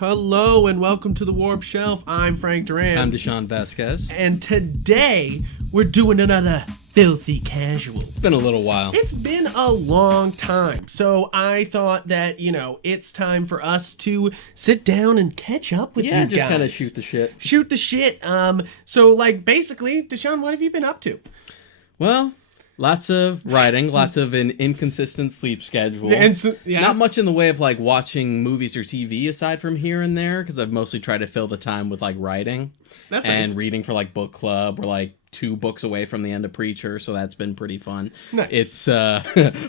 Hello and welcome to the Warp Shelf. I'm Frank Duran. I'm Deshaun Vasquez. And today we're doing another Filthy Casual. It's been a little while. It's been a long time. So I thought that, it's time for us to sit down and catch up with you guys. Yeah, just kind of shoot the shit. Shoot the shit. So basically, Deshaun, what have you been up to? Well, lots of writing, lots of an inconsistent sleep schedule. Yeah. Not much in the way of watching movies or TV aside from here and there, because I've mostly tried to fill the time with writing. That's and nice. Reading for book club. We're 2 books away from the end of Preacher, so that's been pretty fun. Nice. It's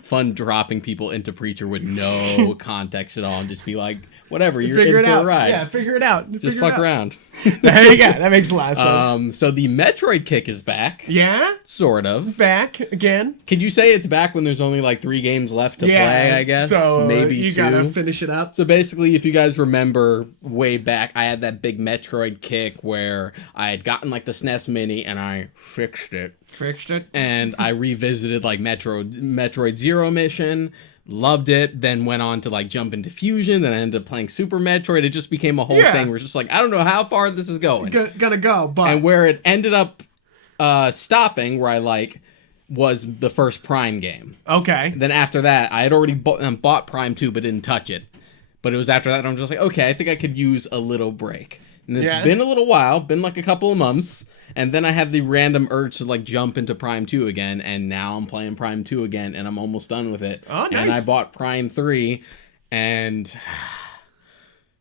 fun dropping people into Preacher with no context at all and just be like, whatever, you're Figure in it for out. a ride. Yeah, figure it out. Just fuck around. There you go. That makes a lot of sense. So the Metroid kick is back. Yeah? Sort of. Back again? Can you say it's back when there's only 3 games left to play, I guess? So maybe you 2. gotta finish it up. So basically, if you guys remember way back, I had that big Metroid kick where I had gotten the SNES Mini and I fixed it. And I revisited Metroid Zero Mission, loved it, then went on to jump into Fusion, then I ended up playing Super Metroid. It just became a whole thing where it's just I don't know how far this is going. Gonna go, but... And where it ended up stopping, where I was the first Prime game. Okay. Then after that, I had already bought Prime 2, but didn't touch it. But it was after that I'm just okay, I think I could use a little break. And it's been a little while, been a couple of months, and then I had the random urge to jump into Prime 2 again, and now I'm playing Prime 2 again, and I'm almost done with it. Oh, nice. And I bought Prime 3, and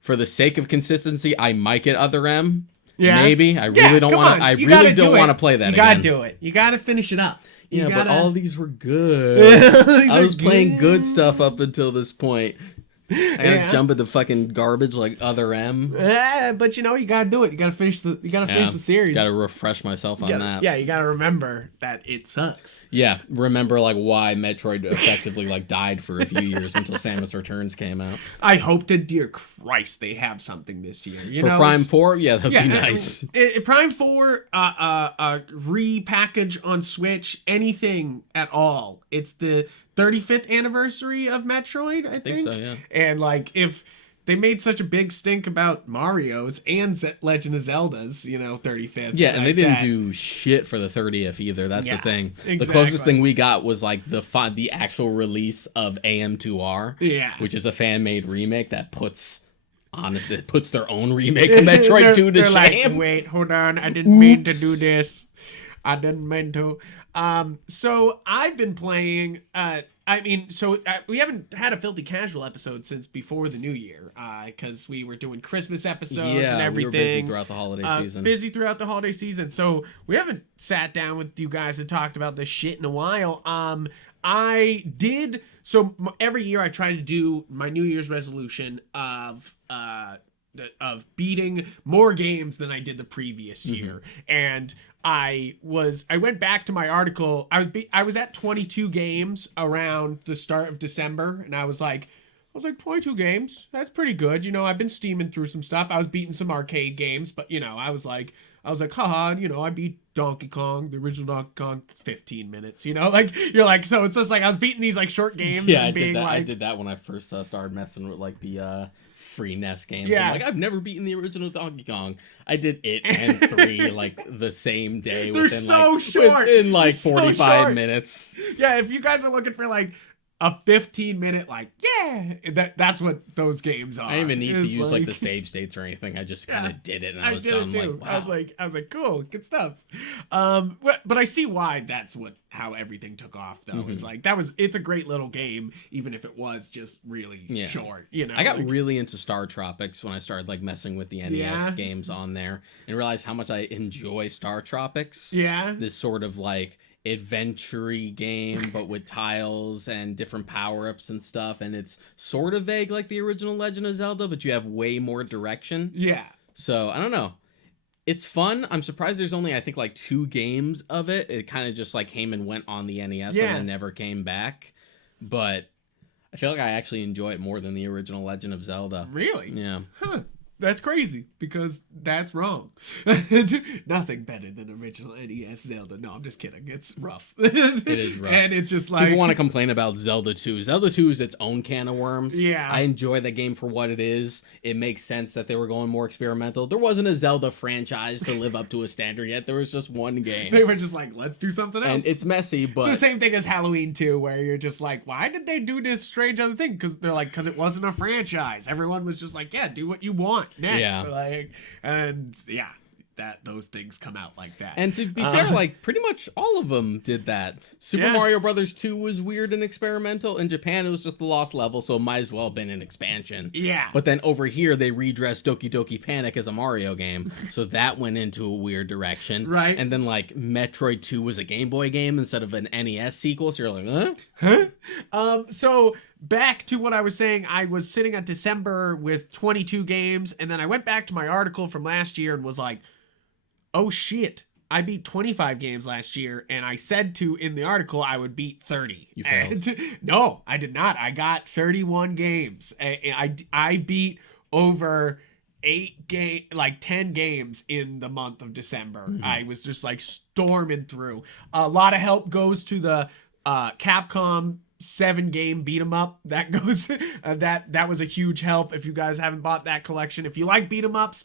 for the sake of consistency, I might get Other M. Yeah. Maybe. I really don't want to. I really don't want to play that again. You gotta do it. You gotta finish it up. But all of these were good. I was playing good stuff up until this point. I gotta jump into fucking garbage like Other M. Yeah, but you gotta do it. You gotta finish the series. Gotta refresh myself on that. Yeah, you gotta remember that it sucks. Yeah, remember why Metroid effectively died for a few years until Samus Returns came out. I hope to dear Christ they have something this year. For Prime 4, yeah, that'd be nice. Prime 4, repackage on Switch, anything at all. It's the 35th anniversary of Metroid, I think. So, yeah. And if they made such a big stink about Mario's and Legend of Zelda's, 35th. Yeah, and they didn't do shit for the 30th either. That's the thing. Exactly. The closest thing we got was the actual release of AM2R. Yeah. Which is a fan-made remake that puts their own remake of Metroid 2 to shame. Wait, hold on. I didn't mean to do this. I didn't mean to. So I've been playing, we haven't had a Filthy Casual episode since before the new year, because we were doing Christmas episodes and everything. We were busy throughout the holiday season. So we haven't sat down with you guys and talked about this shit in a while. Every year I try to do my New Year's resolution of beating more games than I did the previous year. And I went back to my article. I was at 22 games around the start of December, and I was like 22 games. That's pretty good. I've been steaming through some stuff. I was beating some arcade games, but I was like, haha, I beat Donkey Kong, the original Donkey Kong, 15 minutes, so it's just I was beating these short games. Yeah, and I did that when I first started messing with the free NES games. Yeah. I've never beaten the original Donkey Kong. I did it and 3 the same day. They're so short. Within 45 minutes. Yeah, if you guys are looking for a 15-minute that's what those games are. I didn't even need to use the save states or anything. I just kind of did it and I was done. Too. Wow. I was like, cool, good stuff. But I see why that's how everything took off though. Mm-hmm. It's a great little game, even if it was just really short. I got really into Star Tropics when I started messing with the NES games on there and realized how much I enjoy Star Tropics. Yeah. This sort of adventure-y game, but with tiles and different power-ups and stuff, and it's sort of vague like the original Legend of Zelda, but you have way more direction. Yeah. So, I don't know. It's fun. I'm surprised there's only, I think, 2 games of it. It kind of just, came and went on the NES and then never came back. But I feel like I actually enjoy it more than the original Legend of Zelda. Really? Yeah. Huh. That's crazy because that's wrong. Nothing better than original NES Zelda. No, I'm just kidding. It's rough. It is rough. And it's just like people want to complain about Zelda 2. Zelda 2 is its own can of worms. Yeah. I enjoy the game for what it is. It makes sense that they were going more experimental. There wasn't a Zelda franchise to live up to a standard yet. There was just one game. They were just like, let's do something else. And it's messy, but it's the same thing as Halloween 2, where you're just like, why did they do this strange other thing? Because they're like, because it wasn't a franchise. Everyone was just like, yeah, do what you want next. Yeah. Like, and yeah, those things come out like that. And to be fair, like pretty much all of them did that. Super Mario Brothers 2 was weird and experimental. In Japan, it was just the lost level, so it might as well have been an expansion. Yeah. But then over here, they redressed Doki Doki Panic as a Mario game, so that went into a weird direction. Right. And then like Metroid 2 was a Game Boy game instead of an NES sequel, so you're like, huh? So back to what I was saying, I was sitting at December with 22 games, and then I went back to my article from last year and was like, oh shit, I beat 25 games last year, and I said in the article I would beat 30. You failed. No, I did not. I got 31 games. I beat over 10 games in the month of December. Mm-hmm. I was just like storming through. A lot of help goes to the Capcom 7-game beat 'em up. That goes that was a huge help. If you guys haven't bought that collection, if you like beat 'em ups,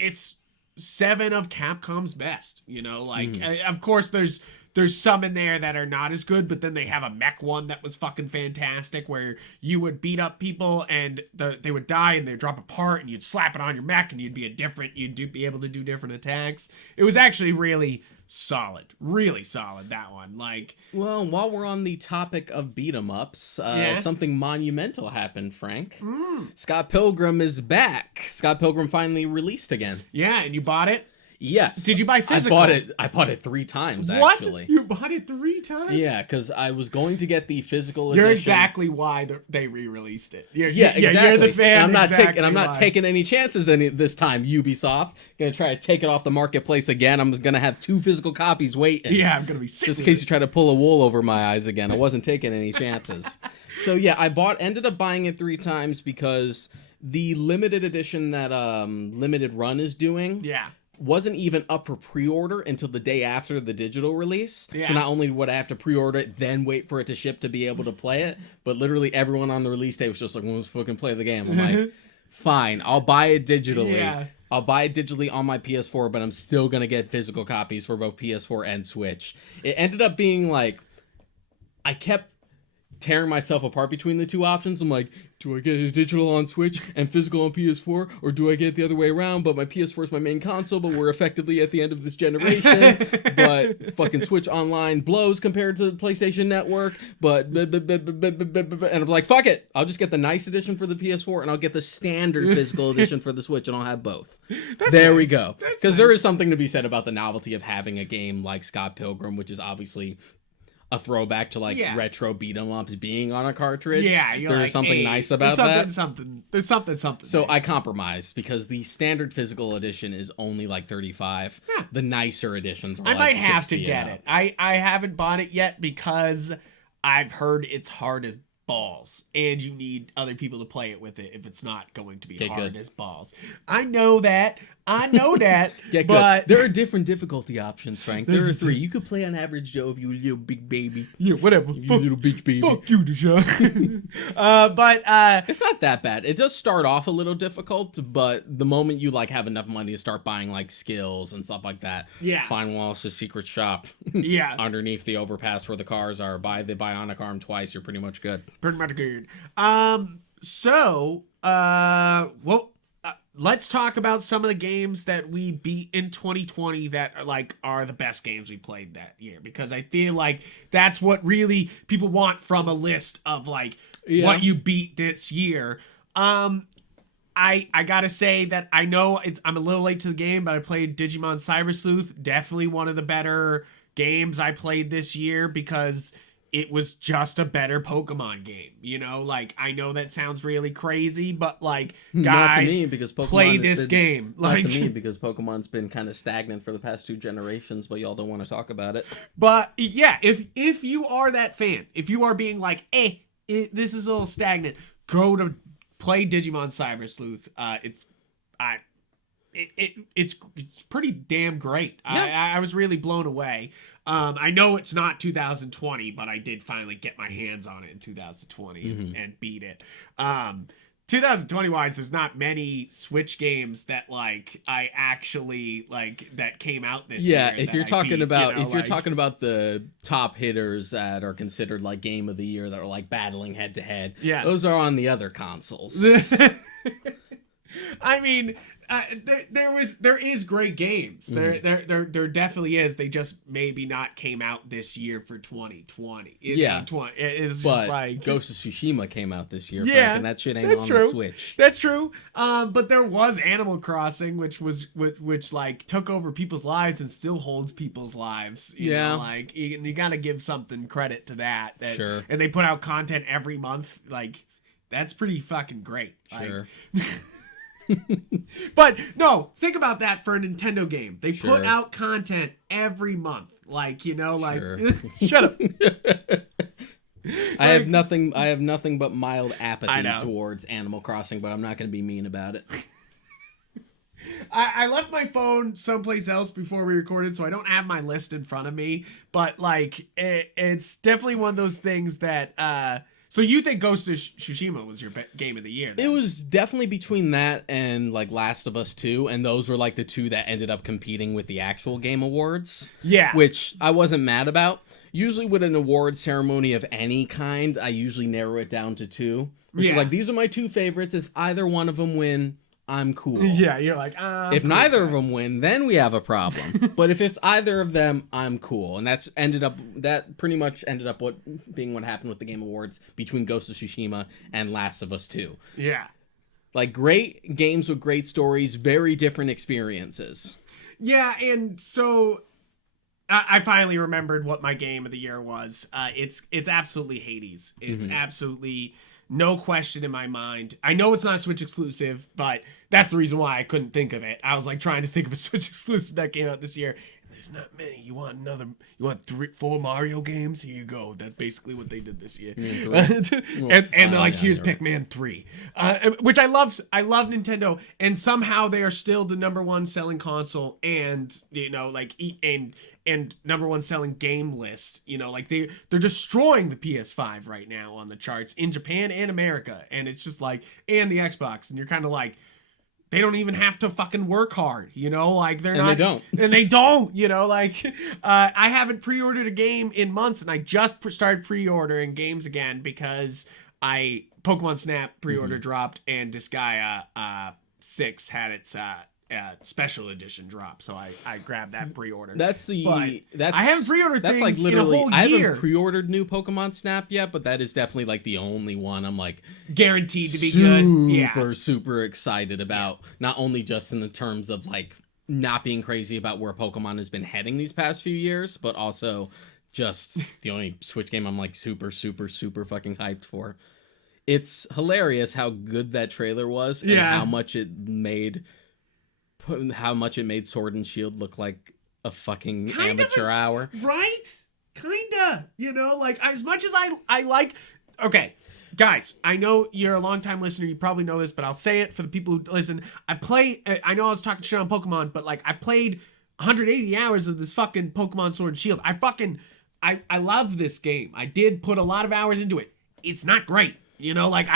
it's 7 of Capcom's best, you know, like of course there's some in there that are not as good, but then they have a mech one that was fucking fantastic where you would beat up people and they would die and they'd drop apart and you'd slap it on your mech and you'd be able to do different attacks. It was actually really solid, that one. Like, well, while we're on the topic of beat 'em ups, something monumental happened, Frank. Scott Pilgrim is back. Scott Pilgrim finally released again. Yeah, and you bought it? Yes. Did you buy physical? I bought it 3 times, actually. What? You bought it 3 times? Yeah, because I was going to get the physical edition. You're exactly why they re-released it. Exactly. You're the fan. And I'm not taking any chances this time, Ubisoft. Gonna try to take it off the marketplace again. I'm gonna have 2 physical copies waiting. Yeah, I'm gonna be sick. Just in case you try to pull a wool over my eyes again. I wasn't taking any chances. So yeah, ended up buying it 3 times because the limited edition that Limited Run is doing wasn't even up for pre-order until the day after the digital release. Yeah. So not only would I have to pre-order it, then wait for it to ship to be able to play it, but literally everyone on the release day was just like, let's fucking play the game. I'm like, fine, I'll buy it digitally. Yeah. I'll buy it digitally on my PS4, but I'm still going to get physical copies for both PS4 and Switch. It ended up being like, I kept tearing myself apart between the 2 options. I'm like, do I get it digital on Switch and physical on PS4, or do I get it the other way around? But my PS4 is my main console, but we're effectively at the end of this generation. But fucking Switch Online blows compared to PlayStation Network. And I'm like, fuck it. I'll just get the nice edition for the PS4, and I'll get the standard physical edition for the Switch, and I'll have both. There we go. Because there is something to be said about the novelty of having a game like Scott Pilgrim, which is obviously a throwback to retro beat 'em ups being on a cartridge. Yeah, there's something nice about that. There's something. So there. I compromised because the standard physical edition is only like $35. Huh. The nicer editions are I might have to 60 get it. I haven't bought it yet because I've heard it's hard as balls, and you need other people to play it with it if it's not going to be hard as balls. I know that. Get but good. There are different difficulty options, Frank. There are 3. You could play on average Joe if you a little big baby. Yeah, whatever. You little beach baby. Fuck you, Deshaun. But it's not that bad. It does start off a little difficult, but the moment you like have enough money to start buying like skills and stuff like that, find Wallace's secret shop. Underneath the overpass where the cars are. Buy the bionic arm twice. You're pretty much good. Pretty much good. Let's talk about some of the games that we beat in 2020 that are the best games we played that year, because I feel like that's what really people want from a list of what you beat this year. I gotta say that I know I'm a little late to the game, but I played Digimon Cyber Sleuth. Definitely one of the better games I played this year because it was just a better Pokemon game, you know? I know that sounds really crazy, but guys, not to me, because Pokemon play this game. Not to me, because Pokemon's been kind of stagnant for the past 2 generations, but y'all don't want to talk about it. But yeah, if you are that fan, if you are being this is a little stagnant, go to play Digimon Cyber Sleuth. It's it's pretty damn great. Yeah. I was really blown away. I know it's not 2020, but I did finally get my hands on it in 2020 and beat it. 2020 wise, there's not many Switch games that like I actually like that came out this year. Yeah, if that you're I talking beat, about you know, if you're like- talking about the top hitters that are considered like game of the year that are like battling head to head, Yeah. those are on the other consoles. I mean, there is great games. There definitely is. They just maybe not came out this year for 2020. Yeah. It's just But like Ghost of Tsushima came out this year, Yeah, Frank, and that shit ain't that's on true. the Switch. That's true. But there was Animal Crossing, which like took over people's lives and still holds people's lives. You Yeah. know, like you gotta give something credit to that. Sure. And they put out content every month. Like that's pretty fucking great. Like, Sure. but no, think about that for a Nintendo game. They Sure. put out content every month. Like, you know, like Sure. shut up. I have nothing but mild I apathy know. towards Animal Crossing, but I'm not going to be mean about it. I left my phone someplace else before we recorded, so I don't have my list in front of me. But like, it's definitely one of those things that. So you think Ghost of Tsushima was your game of the year? Then? It was definitely between that and like Last of Us 2, and those were like the two that ended up competing with the actual game awards. Yeah. Which I wasn't mad about. Usually with an award ceremony of any kind, I usually narrow it down to two. Which is Yeah. like, these are my two favorites. If either one of them win, I'm cool. Yeah, you're like, If neither of them win, then we have a problem. But if it's either of them, I'm cool. And that pretty much ended up being what happened with the Game Awards between Ghost of Tsushima and Last of Us 2. Yeah. Like, great games with great stories, very different experiences. Yeah, and so I finally remembered what my game of the year was. It's absolutely Hades. It's absolutely no question in my mind. I know it's not a Switch exclusive, but that's the reason why I couldn't think of it. I was like trying to think of a Switch exclusive that came out this year. There's not many. You want 4 Mario games? Here you go. That's basically what they did this year. and they're like, here's Pac-Man 3, which I love. I love Nintendo, and somehow they are still the #1 selling console, and you know, like and #1 selling game list. You know, like they're destroying the PS5 right now on the charts in Japan and America, and it's just like, and the Xbox, and you're kind of like, they don't even have to fucking work hard, you know, like they're not, and they don't, you know, like I haven't pre-ordered a game in months, and I just started pre-ordering games again because Pokemon Snap pre-order dropped, and Disgaea 6 had its special edition drop, so I grabbed that pre-order. I haven't pre-ordered that's things like literally, in a whole I year. haven't pre-ordered new Pokemon Snap yet, but that is definitely like the only one I'm like Guaranteed to be good. Yeah. Super excited about, not only just in the terms of like not being crazy about where Pokemon has been heading these past few years, but also just the only Switch game I'm like super fucking hyped for. It's hilarious how good that trailer was, and how much it made Sword and Shield look like a fucking amateur hour. Right? Kinda. You know, like as much as I like. Okay, guys, I know you're a longtime listener. You probably know this, but I'll say it for the people who listen. I know I was talking shit on Pokemon, but like I played 180 hours of this fucking Pokemon Sword and Shield. I love this game. I did put a lot of hours into it. It's not great. You know, like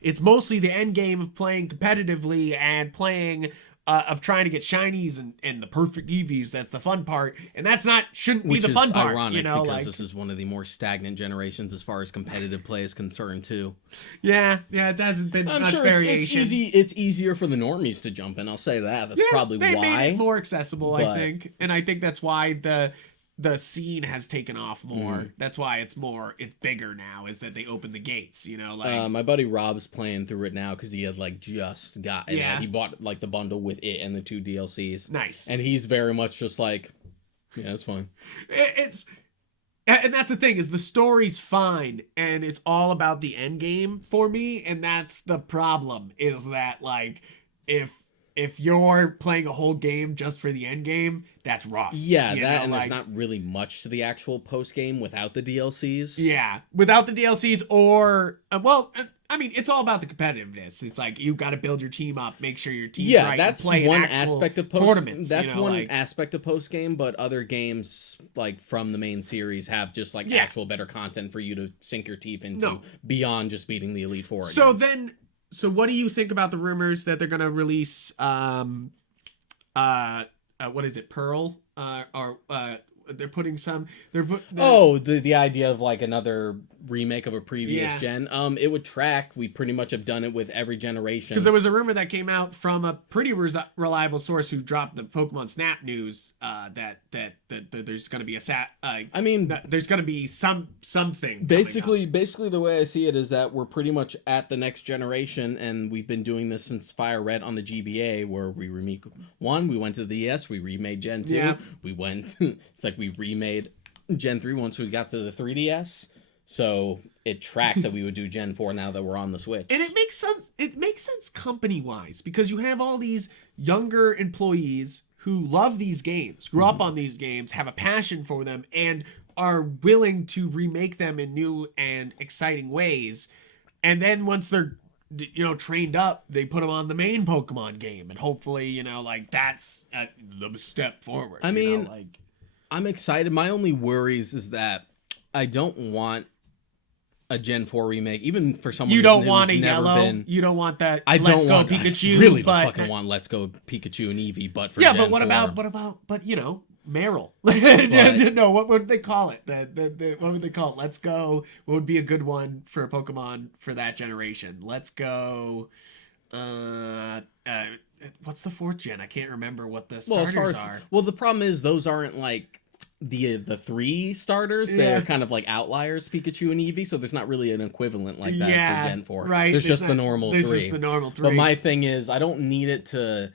it's mostly the end game of playing competitively and playing of trying to get shinies and the perfect EVs. That's the fun part, and shouldn't be the fun part. Which is ironic, you know, because like, this is one of the more stagnant generations as far as competitive play is concerned too. Yeah, it hasn't been I'm much sure variation. It's easier for the normies to jump in. I'll say that. That's probably they why. made it more accessible, I think, and I think that's why the scene has taken off more. That's why it's bigger now, is that they open the gates, you know, like my buddy Rob's playing through it now because he had like just got it. Yeah. He bought like the bundle with it and the 2 DLCs. Nice. And he's very much just like, yeah, it's fine. And that's the thing, is the story's fine, and it's all about the end game for me, and that's the problem, is that like if you're playing a whole game just for the end game, that's rough. Yeah, you that know, and like, there's not really much to the actual post game without the DLCs. Yeah, without the DLCs, or I mean, it's all about the competitiveness. It's like you got to build your team up, make sure your team's Yeah, right, that's and play one actual aspect of post tournaments. That's you know, one like, aspect of post game, but other games like from the main series have just like Yeah. actual better content for you to sink your teeth into No. beyond just beating the Elite Four. So again. so what do you think about the rumors that they're gonna release what is it, Pearl? Or they're putting some the idea of like another remake of a previous Yeah. gen. It would track. We pretty much have done it with every generation. because there was a rumor that came out from a pretty reliable source who dropped the Pokemon Snap news that there's going to be I mean, there's going to be something basically the way I see it is that we're pretty much at the next generation, and we've been doing this since Fire Red on the GBA, where we remake 1, we went to the DS, we remade Gen 2, Yeah. we went it's like we remade Gen 3 once we got to the 3DS. So it tracks that we would do Gen 4 now that we're on the Switch. And it makes sense. It makes sense company wise because you have all these younger employees who love these games, grew up on these games, have a passion for them, and are willing to remake them in new and exciting ways. And then once they're trained up, they put them on the main Pokemon game, and hopefully like that's the step forward. I mean, like I'm excited. My only worries is that I don't want a Gen 4 remake, even for someone you don't who's want a never yellow. been. You don't want that. I Let's don't go want Pikachu. I really don't but, fucking want Let's Go Pikachu and Eevee, but for yeah, Gen but what 4, about Meryl? But- No, what would they call it? What would they call it? Let's go. What would be a good one for a Pokemon for that generation? Let's go. What's the 4th gen? I can't remember what the starters are. Well, the problem is those aren't like the 3 starters. Yeah. They're kind of like outliers, Pikachu and Eevee, so there's not really an equivalent like that Yeah, for Gen 4. right. There's just the normal 3. There's just the normal 3. But my thing is, I don't need it to.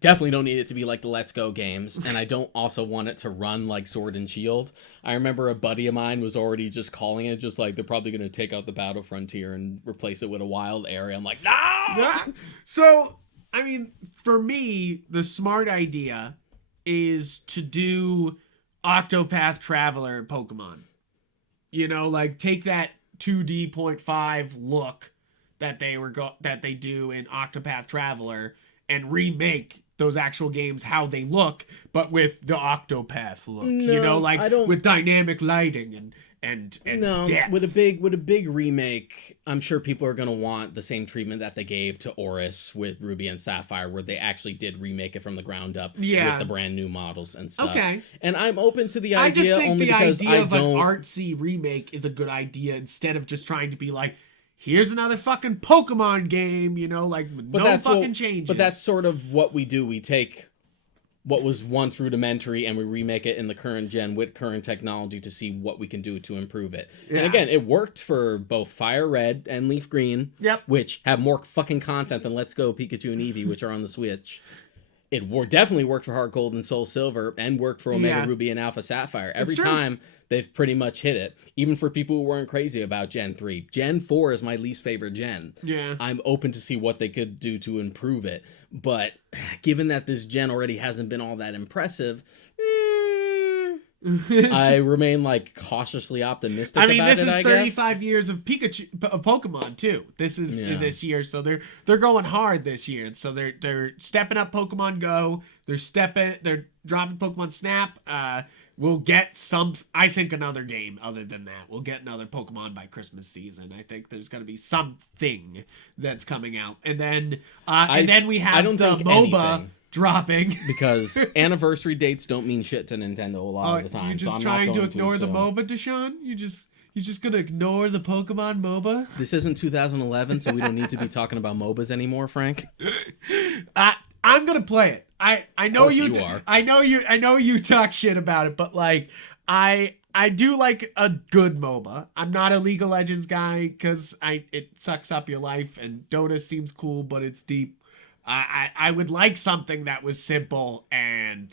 Definitely don't need it to be like the Let's Go games, and I don't also want it to run like Sword and Shield. I remember a buddy of mine was already just calling it, just like they're probably going to take out the Battle Frontier and replace it with a wild area. I'm like, no! Yeah. So, I mean, for me, the smart idea is to do Octopath Traveler Pokemon. Like take that 2D.5 look that they do in Octopath Traveler and remake those actual games how they look, but with the Octopath look. No, like I don't- with dynamic lighting and No, depth. with a big remake, I'm sure people are gonna want the same treatment that they gave to Oris with Ruby and Sapphire, where they actually did remake it from the ground up Yeah. with the brand new models and stuff. Okay. And I'm open to the I idea just think only the because idea I of an don't. artsy remake is a good idea instead of just trying to be like, here's another fucking Pokemon game, like with no fucking changes. But that's sort of what we do. We take what was once rudimentary and we remake it in the current gen with current technology to see what we can do to improve it. Yeah. And again, it worked for both Fire Red and Leaf Green, Yep. which have more fucking content than Let's Go Pikachu and Eevee, which are on the Switch. It definitely worked for Heart Gold and Soul Silver, and worked for Omega Yeah. Ruby and Alpha Sapphire. Every true. time they've pretty much hit it. Even for people who weren't crazy about Gen 3. Gen 4 is my least favorite gen. Yeah. I'm open to see what they could do to improve it. But given that this gen already hasn't been all that impressive, I remain like cautiously optimistic I mean, about this it, is I 35 guess. years of Pokemon too. This is Yeah. this year, so they're going hard this year. So they're stepping up Pokemon Go. They're dropping Pokemon Snap. We'll get I think another game other than that. We'll get another Pokemon by Christmas season. I think there's going to be something that's coming out, and then we I have don't the think MOBA anything. dropping. Because anniversary dates don't mean shit to Nintendo a lot of the time. You're so just I'm trying not to going ignore the assume. MOBA, Deshaun? You're just gonna ignore the Pokemon MOBA? This isn't 2011, so we don't need to be talking about MOBAs anymore, Frank. I'm gonna play it. I know course you you are. I know you talk shit about it, but like I do like a good MOBA. I'm not a League of Legends guy because it sucks up your life, and Dota seems cool, but it's deep. I would like something that was simple and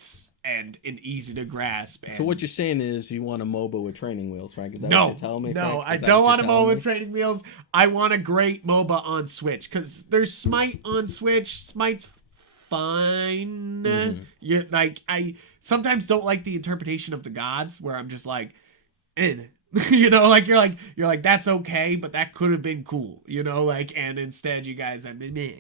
easy to grasp. So and- what you're saying is you want a MOBA with training wheels, Frank? Is that No, what you're telling me? no, Frank? I Is that don't what want a you're MOBA telling with me? training wheels. I want a great MOBA on Switch because there's Smite on Switch. Smite's fine. Mm-hmm. You're like I sometimes don't like the interpretation of the gods where I'm just like, Like you're like that's okay, but that could have been cool, like, and instead you guys have meh.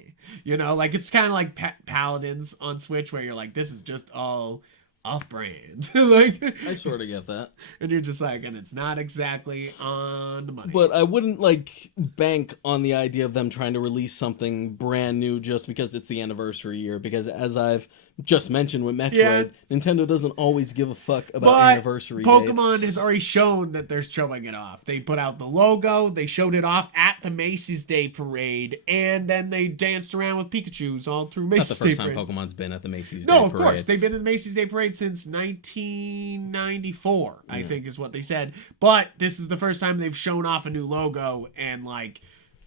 Like it's kind of like Paladins on Switch where you're like this is just all off-brand, like I sort of get that. and you're just like, and it's not exactly on the money. But I wouldn't like bank on the idea of them trying to release something brand new just because it's the anniversary year. Because as I've just mentioned with Metroid, Yeah. Nintendo doesn't always give a fuck about But anniversary Pokemon dates. has already shown that they're showing it off. They put out the logo, they showed it off at the Macy's Day Parade, and then they danced around with Pikachus all through It's not Macy's the Day first time Parade. Pokemon's been at the Macy's No, Day of Parade. course. They've been in the Macy's Day Parade since 1994, I think is what they said. But this is the first time they've shown off a new logo and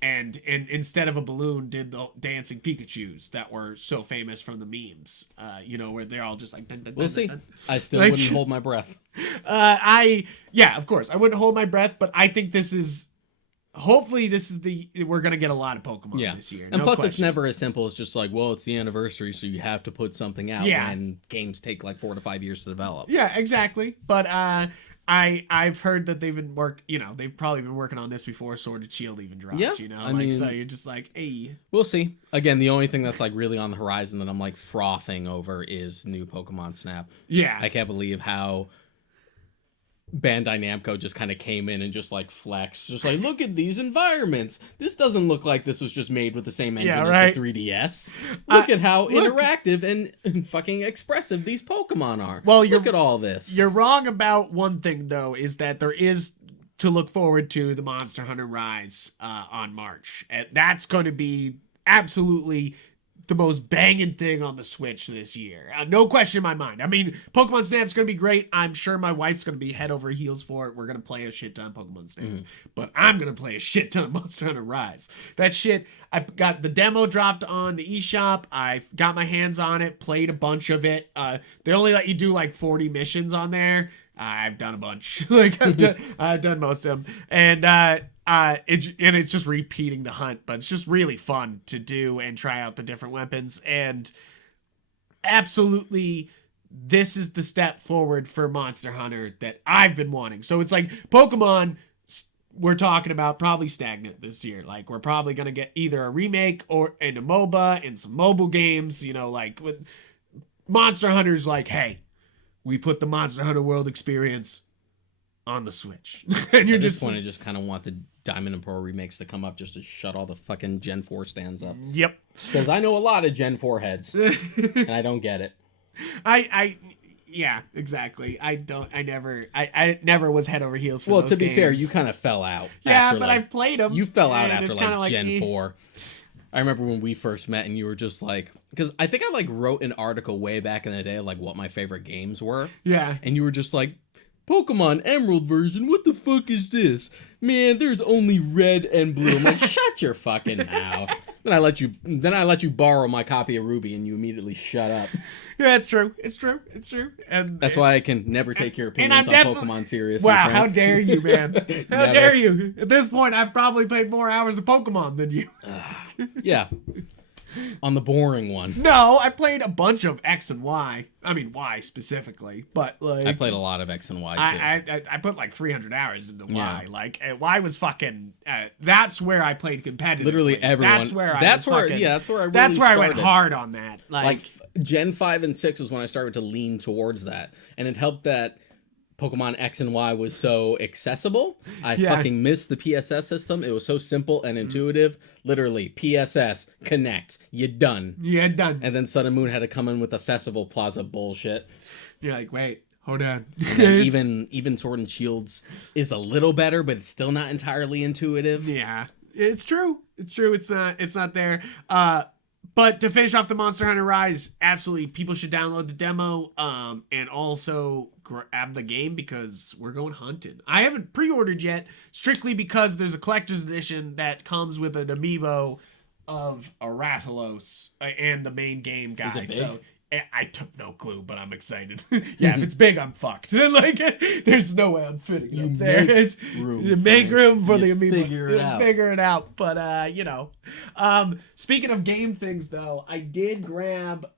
and instead of a balloon did the dancing Pikachus that were so famous from the memes. Where they're all just like dun, dun, We'll dun, see. dun, dun. I still Like- wouldn't hold my breath. Yeah, of course. I wouldn't hold my breath, but I think hopefully we're gonna get a lot of Pokemon Yeah. this year. And no plus, it's question. never as simple as just like, well, it's the anniversary, so you have to put something out Yeah. when games take like 4 to 5 years to develop. Yeah, exactly. But I've heard that they've probably been working on this before Sword and Shield even dropped. Yeah, I mean- so you're just like, hey, We'll see. Again, the only thing that's like really on the horizon that I'm like frothing over is new Pokemon Snap. yeah, I can't believe how Bandai Namco just kind of came in and just like flexed, just like, look at these environments. This doesn't look like this was just made with the same engine Yeah, as right. the 3DS. Look at how look- interactive and fucking expressive these Pokemon are. Well, look at all this. You're wrong about one thing though, is that there is to look forward to the Monster Hunter Rise on March. And that's going to be absolutely the most banging thing on the Switch this year. No question in my mind. I mean, Pokemon Snap's going to be great. I'm sure my wife's going to be head over heels for it. We're going to play a shit ton of Pokemon Snap. But I'm going to play a shit ton of Monster Hunter Rise. That shit, I got the demo dropped on the eShop. I got my hands on it, played a bunch of it. They only let you do like 40 missions on there. I've done a bunch. I've done most of them. And it's just repeating the hunt, but it's just really fun to do and try out the different weapons. And absolutely, this is the step forward for Monster Hunter that I've been wanting. So it's like Pokemon, we're talking about probably stagnant this year. Like we're probably gonna get either a remake or in a MOBA and some mobile games. Like with Monster Hunter's like, hey, we put the Monster Hunter World experience on the Switch. And you're At this just point, I just kind of want the Diamond and Pearl remakes to come up just to shut all the fucking Gen 4 stands up. Yep. Because I know a lot of Gen 4 heads, and I don't get it. Yeah, exactly. I never was head over heels for Well, those to be fair, games. you kind of fell out. Yeah, after, but like, I've played them. You fell out and after it's kinda like Gen eh. 4. I remember when we first met and you were just like, because I think I like wrote an article way back in the day of like what my favorite games were. Yeah. And you were just like, Pokemon Emerald version, what the fuck is this? Man, there's only red and blue. I'm like, shut your fucking mouth. Then I let you borrow my copy of Ruby and you immediately shut up. Yeah, it's true. It's true. And That's why I can never take your and I'm opinions on definitely- Pokemon seriously. Wow, Frank. how dare you, man? How Never. dare you? At this point, I've probably played more hours of Pokemon than you. Yeah. On the boring one. No, I played a bunch of X and Y. I mean, Y specifically, but like I played a lot of X and Y too. I put like 300 hours into Y. Yeah. Like Y was fucking. That's where I played competitively. Literally everyone. That's where I That's was where. fucking, Yeah, that's where I. Really That's where I started. went hard on that. Like Gen 5 and 6 was when I started to lean towards that, and it helped that Pokemon X and Y was so accessible. I Yeah. fucking missed the PSS system. It was so simple and intuitive. Literally, PSS, connect, you done. yeah, done. And then Sun and Moon had to come in with the Festival Plaza bullshit. You're like, wait, hold on. And even Sword and Shields is a little better, but it's still not entirely intuitive. Yeah, it's true. It's true. It's not there. But to finish off the Monster Hunter Rise, absolutely, people should download the demo, and also grab the game because we're going hunting. I haven't pre-ordered yet, strictly because there's a collector's edition that comes with an amiibo of a Rathalos and the main game guy. Is it big? So I took no clue, but I'm excited. Yeah, if it's big, I'm fucked. Like, there's no way I'm fitting You up there. make It's- room, You make Frank. room for You the amiibo. figure it You out. Figure it out. But speaking of game things, though, I did grab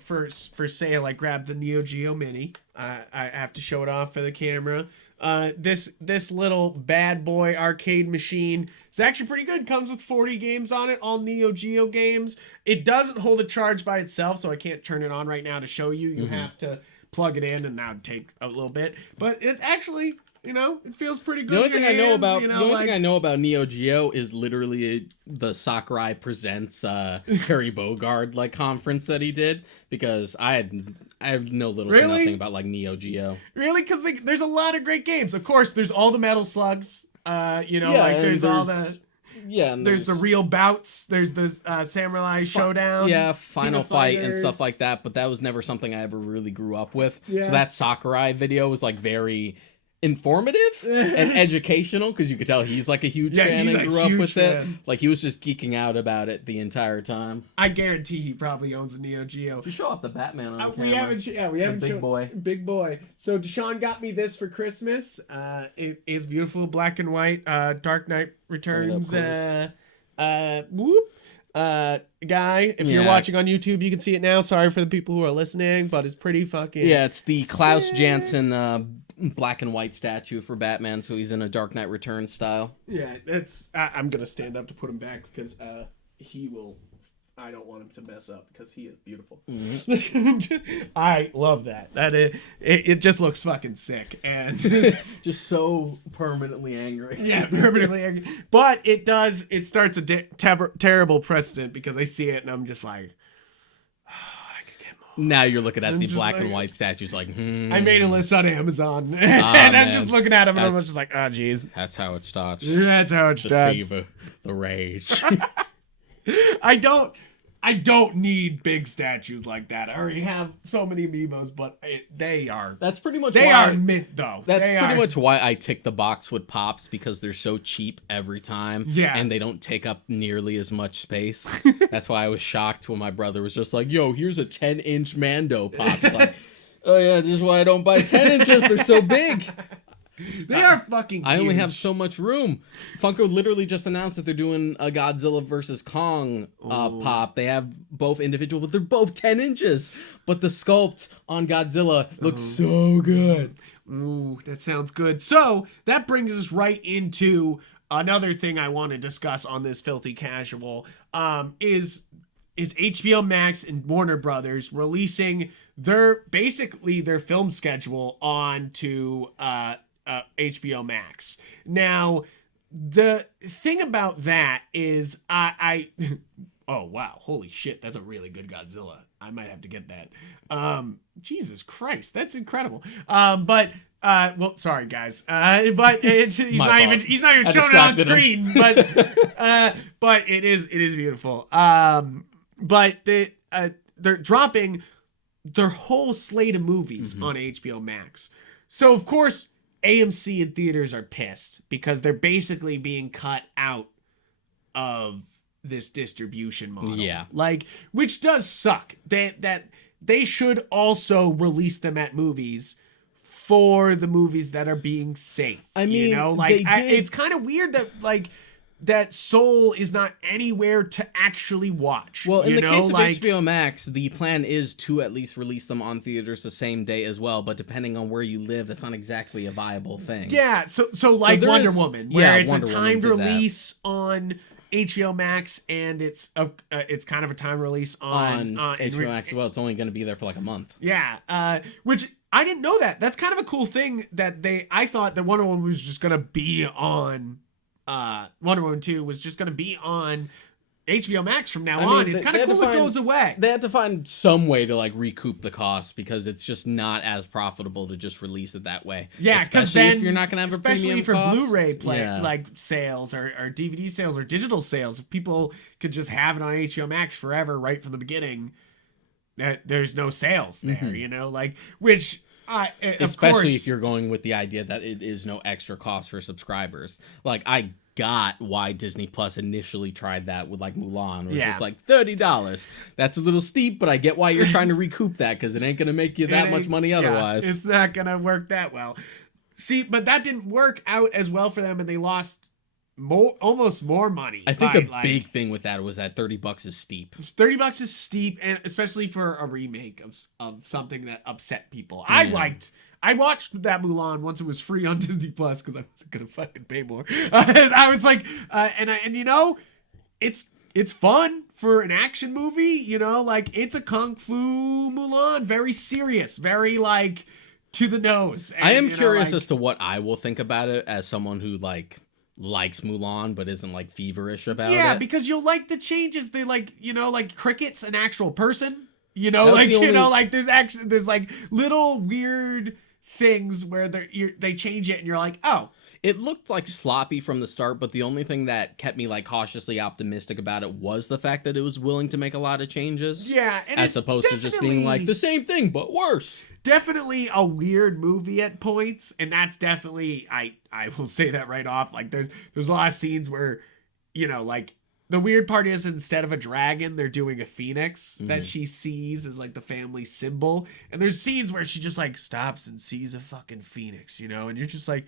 for sale. I grabbed the Neo Geo Mini. I have to show it off for the camera. This little bad boy arcade machine is actually pretty good. Comes with 40 games on it, all Neo Geo games. It doesn't hold a charge by itself, so I can't turn it on right now to show you. You have to plug it in, and that would take a little bit. But it's actually, it feels pretty good. The only thing I know about you the know, only like, thing I know about Neo Geo is literally the Sakurai Presents Terry Bogard like conference that he did, because I have no little to Really? nothing about like Neo Geo. Really? Because there's a lot of great games. Of course, there's all the Metal Slugs. Like and there's all the. Yeah, and There's the real bouts. There's this Samurai Showdown. Yeah, Final of Fight and Fighters. stuff like that, but that was never something I ever really grew up with. Yeah. So that Sakurai video was like very informative and educational, because you could tell he's like a huge fan he's and a grew up huge with it. fan. Like he was just geeking out about it the entire time. I guarantee he probably owns a Neo Geo. You show off the Batman on the camera. We haven't big shown- boy. Big boy. So Deshaun got me this for Christmas. It is beautiful, black and white. Dark Knight Returns. Guy. If you're Yeah. watching on YouTube, you can see it now. Sorry for the people who are listening, but it's pretty fucking. Yeah, it's the Klaus sick. Janson black and white statue for Batman, so he's in a Dark Knight Returns style. Yeah, that's. I'm gonna stand up to put him back because he will. I don't want him to mess up because he is beautiful. I love that. It just looks fucking sick and Just so permanently angry. yeah, permanently angry. But it starts a terrible precedent because I see it and I'm just like, I could get more. Now you're looking at I'm the just black like- and white statues like, I made a list on Amazon and I'm man. just looking at them and I'm That's- just like, oh jeez, That's how it starts. that's how it The starts. fever, the rage. I don't need big statues like that. I already have so many amiibos, but they are That's pretty much they why are mint though. That's They pretty are- much why I tick the box with Pops, because they're so cheap every time. Yeah. And they don't take up nearly as much space. That's why I was shocked when my brother was just like, yo, here's a 10-inch Mando Pop. It's like, oh yeah, this is why I don't buy 10 inches. They're so big. They are fucking. I only huge. have so much room. Funko literally just announced that they're doing a Godzilla versus Kong pop. They have both individual, but they're both 10 inches. But the sculpt on Godzilla looks so good. Ooh, that sounds good. So that brings us right into another thing I want to discuss on this filthy casual. Is HBO Max and Warner Brothers releasing their film schedule onto HBO Max. Now, the thing about that is I oh wow, holy shit, that's a really good Godzilla. I might have to get that. Jesus Christ, that's incredible. Well, sorry guys. But he's My not fault. even I showing it on distracted him. screen, but it is beautiful. But they're dropping their whole slate of movies on HBO Max. So of course AMC and theaters are pissed because they're basically being cut out of this distribution model. Yeah. Like, which does suck. That they should also release them at movies for the movies that are being safe. I mean, like they did- it's kind of weird that like that Soul is not anywhere to actually watch. Well, in you the know? case of like, HBO Max, the plan is to at least release them on theaters the same day as well. But depending on where you live, that's not exactly a viable thing. yeah, so like there Wonder is- Woman, yeah, where it's Wonder a Woman timed did that. release on HBO Max, and it's kind of a time release on HBO Max. Well, it's only going to be there for like a month. Yeah, which I didn't know that. That's kind of a cool thing that I thought that Wonder Woman was just gonna be on. Wonder Woman 2 was just gonna be on HBO Max from now on. It's kind of cool it goes away. They had to find some way to like recoup the cost, because it's just not as profitable to just release it that way. Yeah, because especially then if you're not going to have a especially premium for cost. Blu-ray Yeah. like sales or DVD sales or digital sales, if people could just have it on HBO Max forever right from the beginning, there's no sales there. You know, like which. Especially if you're going with the idea that it is no extra cost for subscribers. Like, I got why Disney Plus initially tried that with like Mulan, where it's just like $30. That's a little steep, but I get why you're trying to recoup that, because it ain't gonna make you that much money otherwise. It's not gonna work that well. See, but that didn't work out as well for them, and they lost almost more money. I think by, the big thing with that was that $30 is steep. $30 is steep, and especially for a remake of something that upset people. Yeah. I watched that Mulan once it was free on Disney Plus because I wasn't gonna fucking pay more. I was like, and you know, it's fun for an action movie. You know, like it's a kung fu Mulan, very serious, very like to the nose. And, I am curious like, as to what I will think about it as someone who likes Mulan but isn't like feverish about it. Yeah, because you'll like the changes. They like, you know, like Cricket's an actual person. You know, That was like the only- you know, like there's like little weird things where they change it and you're like, oh. It looked like sloppy from the start, but the only thing that kept me like cautiously optimistic about it was the fact that it was willing to make a lot of changes. Yeah, and as opposed to just being like the same thing but worse. Definitely a weird movie at points, and that's definitely I will say that right off. Like there's a lot of scenes where, you know, like the weird part is instead of a dragon, they're doing a phoenix that she sees as like the family symbol. And there's scenes where she just like stops and sees a fucking phoenix, you know, and you're just like,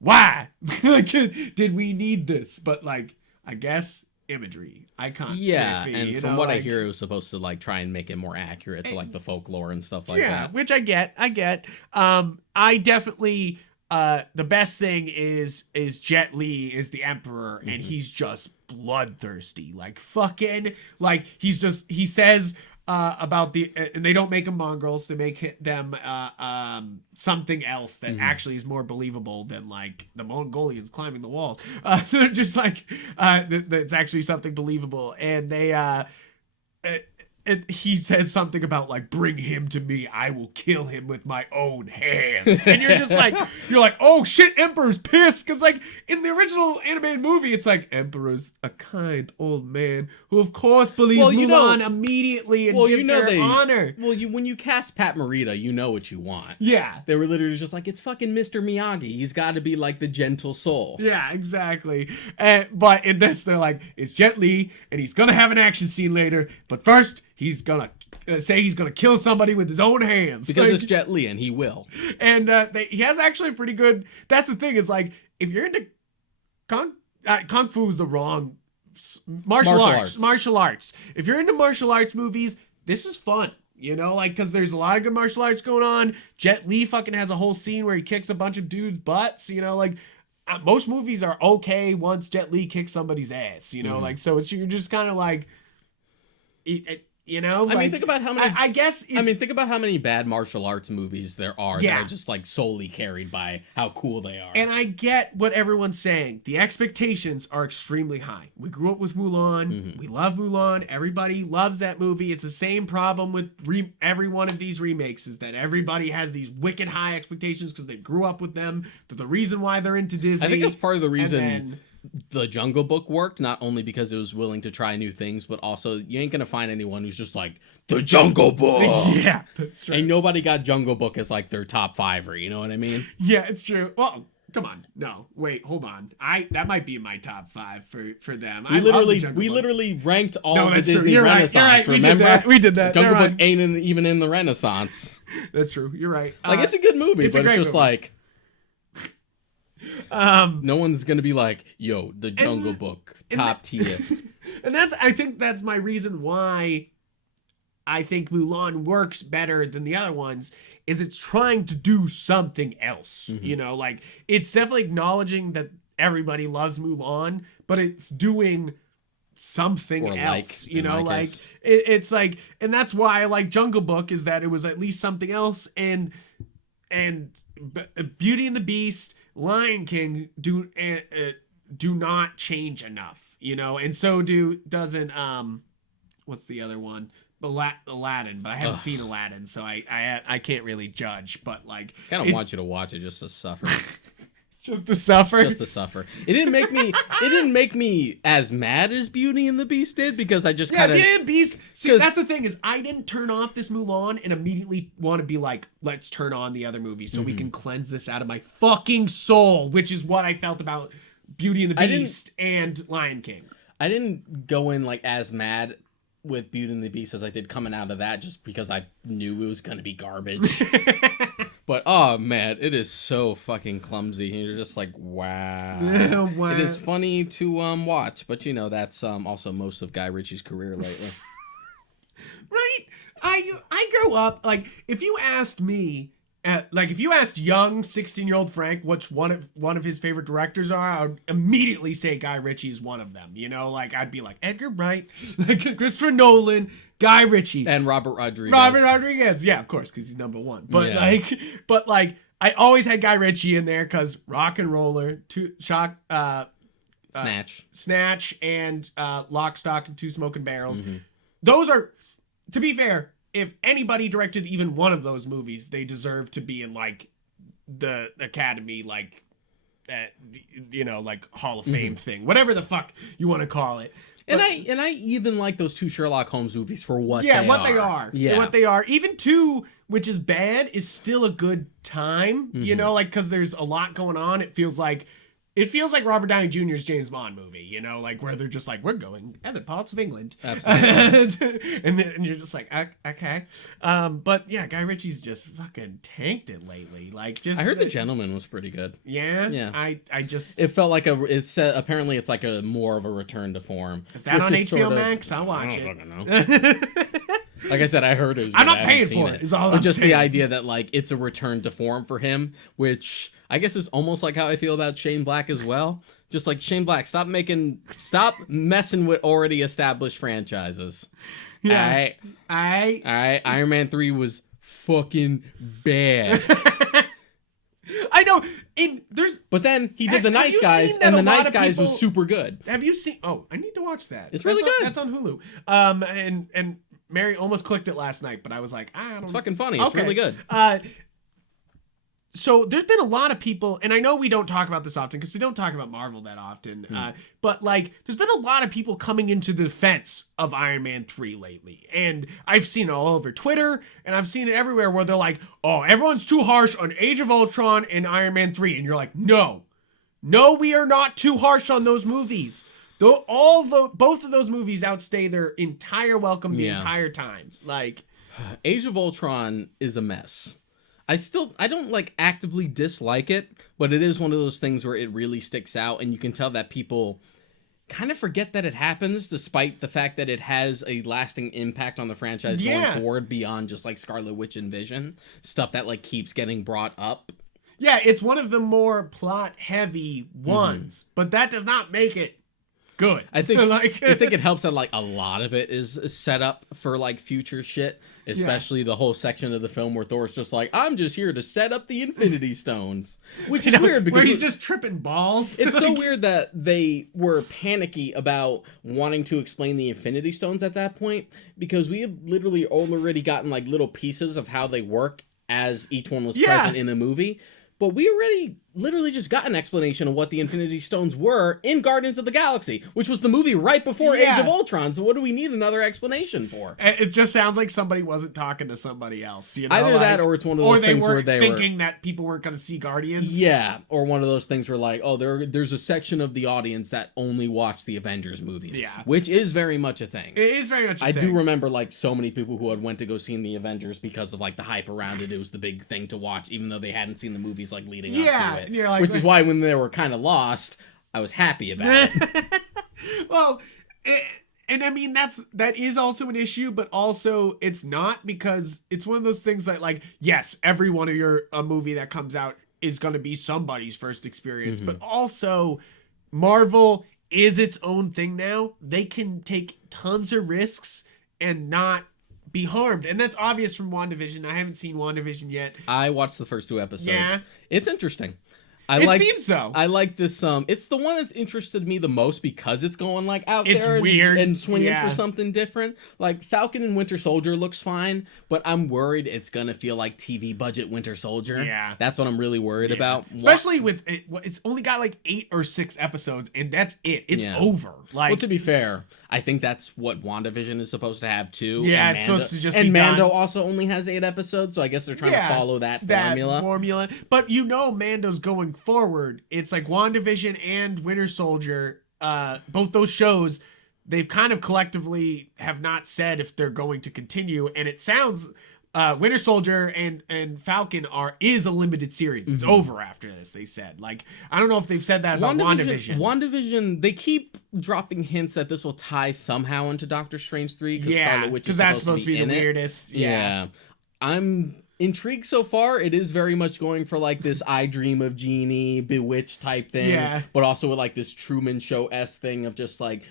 why? Like, did we need this? But like, I guess imagery, icon. Yeah, and you from know, what I like, hear, it was supposed to like try and make it more accurate to like the folklore and stuff like yeah, that. which I get. I definitely the best thing is Jet Li is the emperor and he's just bloodthirsty. Like fucking like he says about the and they don't make them mongrels, they make them something else that actually is more believable than like the Mongolians climbing the walls. They're just like that's actually something believable, and they he says something about like, bring him to me, I will kill him with my own hands. And you're just like, oh shit, Emperor's pissed. Because like in the original animated movie, it's like, Emperor's a kind old man who of course believes Mulan immediately and gives her honor. Well, when you cast Pat Morita, you know what you want. Yeah. They were literally just like, it's fucking Mr. Miyagi. He's got to be like the gentle soul. Yeah, exactly. But in this, they're like, it's Jet Li, and he's gonna have an action scene later, but first, he's gonna say he's gonna kill somebody with his own hands. Because like, it's Jet Li, and he will. And he has actually pretty good. That's the thing is like, if you're into kung fu is the wrong martial arts. If you're into martial arts movies, this is fun. You know, like, because there's a lot of good martial arts going on. Jet Li fucking has a whole scene where he kicks a bunch of dudes' butts. You know, like most movies are okay once Jet Li kicks somebody's ass. You know, like so you're just kind of like. You know, like, I mean, think about how many. I guess. Think about how many bad martial arts movies there are that are just like solely carried by how cool they are. And I get what everyone's saying. The expectations are extremely high. We grew up with Mulan. We love Mulan. Everybody loves that movie. It's the same problem with every one of these remakes is that everybody has these wicked high expectations because they grew up with them. They're the reason why they're into Disney. I think that's part of the reason. The Jungle Book worked, not only because it was willing to try new things, but also you ain't gonna find anyone who's just like the Jungle Book. Yeah, that's true. And nobody got Jungle Book as like their top fiver. You know what I mean? Yeah, it's true. Well, come on, no, wait, hold on. That might be in my top 5 for them. We literally ranked all the Disney You're Renaissance. Right. Remember? We did that. Jungle Book ain't even in the Renaissance. That's true. You're right. Like it's a good movie, but it's just movie. like. No one's gonna be like, yo, the Jungle Book, top tier. And I think that's my reason why I think Mulan works better than the other ones is it's trying to do something else. You know, like it's definitely acknowledging that everybody loves Mulan, but it's doing something else, you know, like it's like, and that's why I like Jungle Book is that it was at least something else. And Beauty and the Beast, Lion King do not change enough, you know, and so doesn't what's the other one? Aladdin, but I haven't seen Aladdin, so I can't really judge. But like, kind of want you to watch it just to suffer. Just to suffer. Just to suffer. It didn't make me. It didn't make me as mad as Beauty and the Beast did because I just kind of. Beauty and the Beast. See, that's the thing is I didn't turn off this Mulan and immediately want to be like, let's turn on the other movie so we can cleanse this out of my fucking soul, which is what I felt about Beauty and the Beast and Lion King. I didn't go in like as mad with Beauty and the Beast as I did coming out of that, just because I knew it was gonna be garbage. But oh man, it is so fucking clumsy. You're just like, wow. Wow. It is funny to watch, but you know that's also most of Guy Ritchie's career lately. Right? I grew up like if you asked me if you asked young 16-year-old Frank which one of his favorite directors are, I would immediately say Guy Ritchie is one of them. You know, like I'd be like Edgar Wright, like Christopher Nolan, Guy Ritchie, And Robert Rodriguez. Robert Rodriguez. Yeah, of course, because he's number one. But Yeah. like I always had Guy Ritchie in there because Rock and Roller, Snatch, and Lock, Stock, and Two Smoking Barrels. Mm-hmm. Those are, to be fair, if anybody directed even one of those movies, they deserve to be in like the Academy, like like Hall of Fame thing, whatever the fuck you want to call it. And I even like those two Sherlock Holmes movies for what they are. Yeah, what they are. Even 2, which is bad, is still a good time. You know, like because there's a lot going on. It feels like Robert Downey Jr.'s James Bond movie, you know, like where they're just like, we're going other parts of England. Absolutely. and you're just like, okay. But yeah, Guy Ritchie's just fucking tanked it lately. Like just I heard The Gentleman was pretty good. Yeah. Yeah. I just It felt like apparently it's like a more of a return to form. Is that on which HBO Max? I'll watch I it. don't know. Like I said, I heard it was good. I'm not I haven't paying seen for it, is all But I'm just saying. the idea that like it's a return to form for him, which I guess is almost like how I feel about Shane Black as well. Just like Shane Black, stop messing with already established franchises. Yeah. All right. Iron Man 3 was fucking bad. I know. But then he did Have The Nice you Guys, seen that and a The lot Nice of Guys was people- super good. Have you seen? Oh, I need to watch that. It's really good. That's on Hulu. And Mary almost clicked it last night, but I was like, I don't. It's fucking funny. It's really good. So there's been a lot of people, and I know we don't talk about this often because we don't talk about Marvel that often. But like, there's been a lot of people coming into the defense of Iron Man 3 lately, and I've seen it all over Twitter, and I've seen it everywhere where they're like, "Oh, everyone's too harsh on Age of Ultron and Iron Man 3," and you're like, "No, we are not too harsh on those movies. Though both of those movies outstay their entire welcome the entire time. Like, Age of Ultron is a mess. I don't like actively dislike it, but it is one of those things where it really sticks out, and you can tell that people kind of forget that it happens, despite the fact that it has a lasting impact on the franchise going forward beyond just like Scarlet Witch and Vision, stuff that like keeps getting brought up. Yeah, it's one of the more plot heavy ones, but that does not make it good. I think like, I think it helps that like a lot of it is set up for like future shit, especially the whole section of the film where Thor's just like, I'm just here to set up the Infinity Stones, which is weird because where he's just tripping balls. it's so weird that they were panicky about wanting to explain the Infinity Stones at that point, because we have literally already gotten like little pieces of how they work as each one was present in the movie. But we already literally just got an explanation of what the Infinity Stones were in Guardians of the Galaxy, which was the movie right before Age of Ultron. So what do we need another explanation for? It just sounds like somebody wasn't talking to somebody else. You know, Either like, that or it's one of those things where they thinking that people weren't going to see Guardians. Yeah, or one of those things where like, oh, there's a section of the audience that only watch the Avengers movies. Yeah. Which is very much a thing. It is very much a I thing. do remember like so many people who had went to go see the Avengers because of like the hype around it. It was the big thing to watch, even though they hadn't seen the movies like leading up to it. And you're like, Which is why when they were kind of lost, I was happy about it. Well, and I mean that is also an issue, but also it's not, because it's one of those things that like, yes, every one of a movie that comes out is going to be somebody's first experience, but also Marvel is its own thing now. They can take tons of risks and not be harmed, and that's obvious from WandaVision. I haven't seen WandaVision yet. I watched the first 2 episodes. Yeah. It's interesting. It seems so. I like this. It's the one that's interested me the most because it's going like out It's there weird. and swinging Yeah. for something different. Like Falcon and Winter Soldier looks fine, but I'm worried it's gonna feel like TV budget Winter Soldier. Yeah. That's what I'm really worried about. Especially with it, it's only got like 8 or 6 episodes, and that's it. It's over. Like, Well, to be fair, I think that's what WandaVision is supposed to have too. Yeah, and it's supposed to just and be Mando done. also only has 8 episodes, so I guess they're trying to follow that formula. But you know, Mando's going forward. It's like WandaVision and Winter Soldier. Both those shows, they've kind of collectively have not said if they're going to continue, and it sounds Winter Soldier and Falcon is a limited series. It's over after this, they said. Like, I don't know if they've said that about WandaVision. WandaVision, they keep dropping hints that this will tie somehow into Doctor Strange 3 because Scarlet Witch is that's supposed to be the weirdest. Yeah. I'm intrigued so far. It is very much going for like this I Dream of Jeannie, Bewitched type thing, but also with like this Truman Show-esque thing of just like,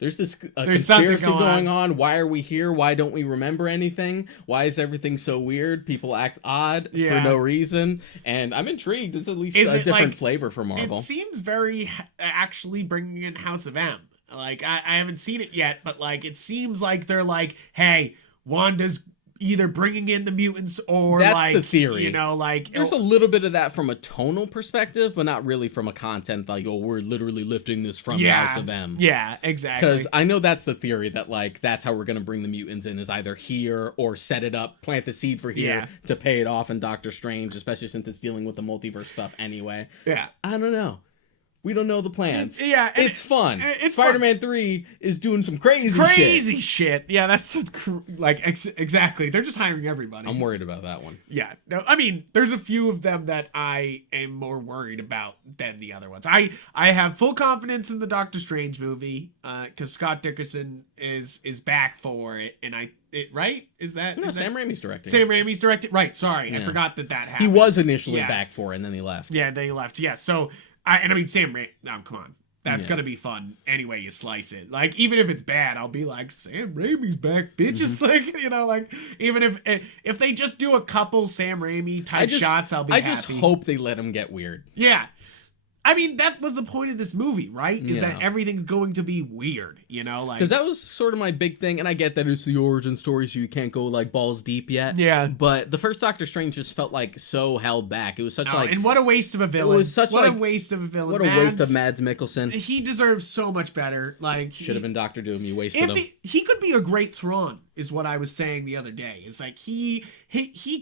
there's conspiracy going on. Why are we here? Why don't we remember anything? Why is everything so weird? People act odd for no reason. And I'm intrigued. It's at least a different flavor for Marvel. It seems very actually bringing in House of M. Like, I haven't seen it yet, but like, it seems like they're like, hey, Wanda's either bringing in the mutants or that's like the theory. You know, like there's a little bit of that from a tonal perspective, but not really from a content like, oh, we're literally lifting this from House of M. Yeah, exactly. Because I know that's the theory that like that's how we're gonna bring the mutants in, is either here or set it up, plant the seed for here to pay it off in Doctor Strange, especially since it's dealing with the multiverse stuff anyway. Yeah. I don't know. We don't know the plans. It's fun. It's Spider-Man 3 is doing some crazy shit. Yeah, that's like exactly. They're just hiring everybody. I'm worried about that one. Yeah. No, I mean, there's a few of them that I am more worried about than the other ones. I have full confidence in the Doctor Strange movie because Scott Derrickson is back for it, and right? Is that Sam Raimi's directing? Sam Raimi's directing. Right. Sorry, I forgot that happened. He was initially back for it, and then he left. Yeah, then he left. Yeah. So. I mean, Sam Raimi. No, come on. That's gonna be fun. Anyway, you slice it. Like, even if it's bad, I'll be like, Sam Raimi's back, bitches. Like, you know, like, even if they just do a couple Sam Raimi type shots, I'll be happy. I just hope they let him get weird. Yeah. I mean, that was the point of this movie, right? Is that everything's going to be weird, you know? Like, because that was sort of my big thing, and I get that it's the origin story, so you can't go, like, balls deep yet. Yeah. But the first Doctor Strange just felt, like, so held back. It was such, and what a waste of a villain. It was such, a waste of a villain. What a waste of Mads Mikkelsen. He deserves so much better. Like, should have been Doctor Doom. You wasted him. He could be a great Thrawn, is what I was saying the other day. It's like, he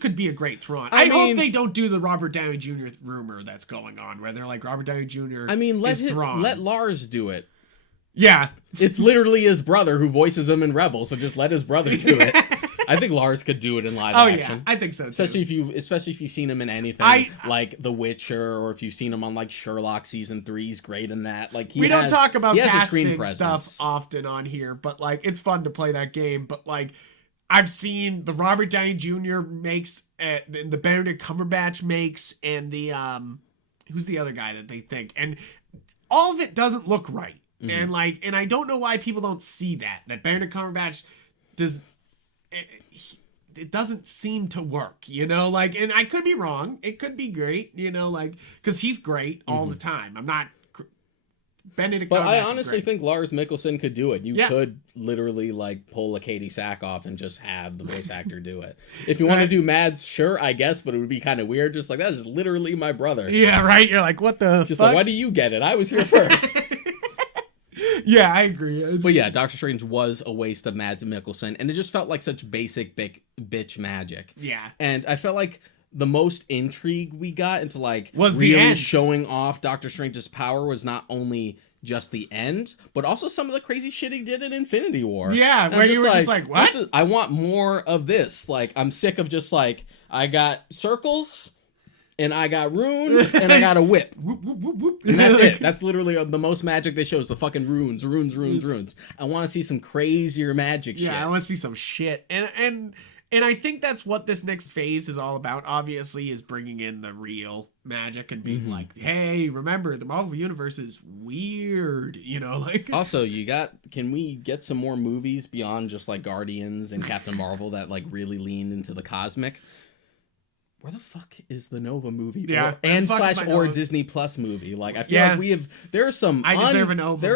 could be a great Thrawn. I hope they don't do the Robert Downey Jr. rumor that's going on, where they're like, Robert Downey Jr. I mean, let Lars do it. Yeah. It's literally his brother who voices him in Rebels, so just let his brother do it. I think Lars could do it in live action. Yeah, I think so too. Especially if you've seen him in anything like The Witcher, or if you've seen him on like Sherlock season 3, he's great in that. Like we don't talk about casting stuff often on here, but like it's fun to play that game. But like I've seen the Robert Downey Jr. makes, the Benedict Cumberbatch makes, and the who's the other guy that they think, and all of it doesn't look right. And I don't know why people don't see that Benedict Cumberbatch does. It doesn't seem to work, you know, like, and I could be wrong. It could be great, you know, like, because he's great all the time. I'm not Benedict. But I honestly think Lars Mikkelsen could do it. You could literally like pull a Katie Sackhoff and just have the voice actor do it. If you want to do Mads, sure, I guess, but it would be kind of weird. Just like, that is literally my brother. Yeah, right. You're like, what the just fuck? Like, why do you get it? I was here first. Yeah, I agree. But yeah, Doctor Strange was a waste of Mads Mikkelsen, and it just felt like such basic bitch magic. Yeah. And I felt like the most intrigue we got into like was really showing off Doctor Strange's power was not only just the end, but also some of the crazy shit he did in Infinity War. Yeah, where you were just like, what? I want more of this. Like, I'm sick of just like, I got circles, and I got runes, and I got a whip. And that's it. That's literally the most magic they show is the fucking runes. I want to see some crazier magic shit. Yeah, I want to see some shit. And I think that's what this next phase is all about, obviously, is bringing in the real magic and being like, hey, remember, the Marvel Universe is weird, you know? Like, also, can we get some more movies beyond just like Guardians and Captain Marvel that like really lean into the cosmic? Where the fuck is the Nova movie? Yeah, or Disney Plus movie? Like, I feel like there's some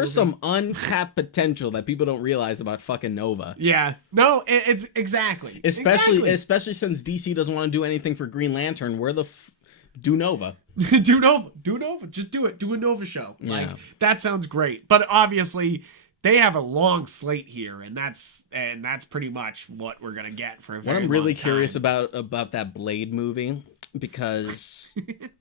some untapped potential that people don't realize about fucking Nova. Yeah, no, it's exactly. Especially since DC doesn't want to do anything for Green Lantern. Where the do Nova? do Nova. Just do it. Do a Nova show. Like, that sounds great. But obviously, they have a long slate here, and that's pretty much what we're gonna get for a very long time. What I'm really curious about that Blade movie, because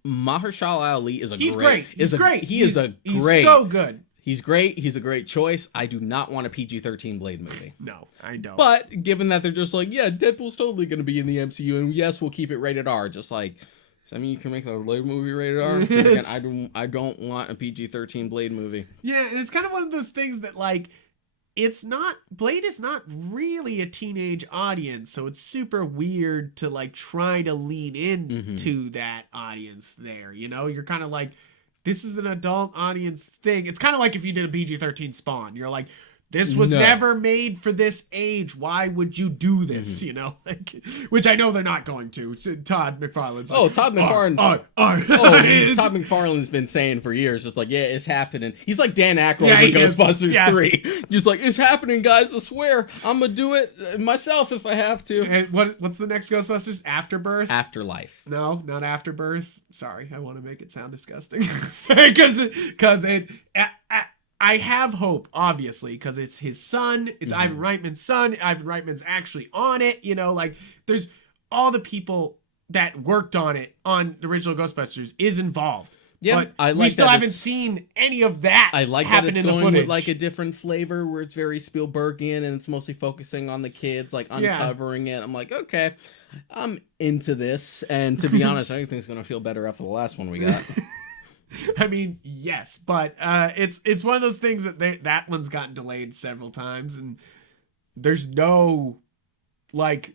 Mahershala Ali is a great. He's great. He is a great. He's so good. He's great. He's a great choice. I do not want a PG-13 Blade movie. No, I don't. But given that they're just like, yeah, Deadpool's totally going to be in the MCU, and yes, we'll keep it rated R. Just like, does that mean you can make the Blade movie rated R? Again, I don't want a PG-13 Blade movie. Yeah, and it's kind of one of those things that like, Blade is not really a teenage audience, so it's super weird to like try to lean into that audience there. You know, you're kind of like, this is an adult audience thing. It's kind of like if you did a PG-13 Spawn. You're like, this was never made for this age. Why would you do this? You know, like, which I know they're not going to. Todd McFarlane's like, Todd McFarlane. Todd McFarlane's been saying for years, just like, yeah, it's happening. He's like Dan Aykroyd in Ghostbusters 3. Just like, it's happening, guys. I swear, I'm gonna do it myself if I have to. And what's the next Ghostbusters? Afterbirth? Afterlife. No, not Afterbirth. Sorry, I want to make it sound disgusting. Because I have hope, obviously, because it's his son. It's Ivan Reitman's son. Ivan Reitman's actually on it. You know, like, there's all the people that worked on it, on the original Ghostbusters, is involved. Yeah, but we still haven't seen any of that. I like that it's going with like a different flavor where it's very Spielbergian and it's mostly focusing on the kids, like uncovering it. I'm like, okay, I'm into this. And to be honest, I think it's going to feel better after the last one we got. I mean, yes, but it's one of those things that that one's gotten delayed several times, and there's no like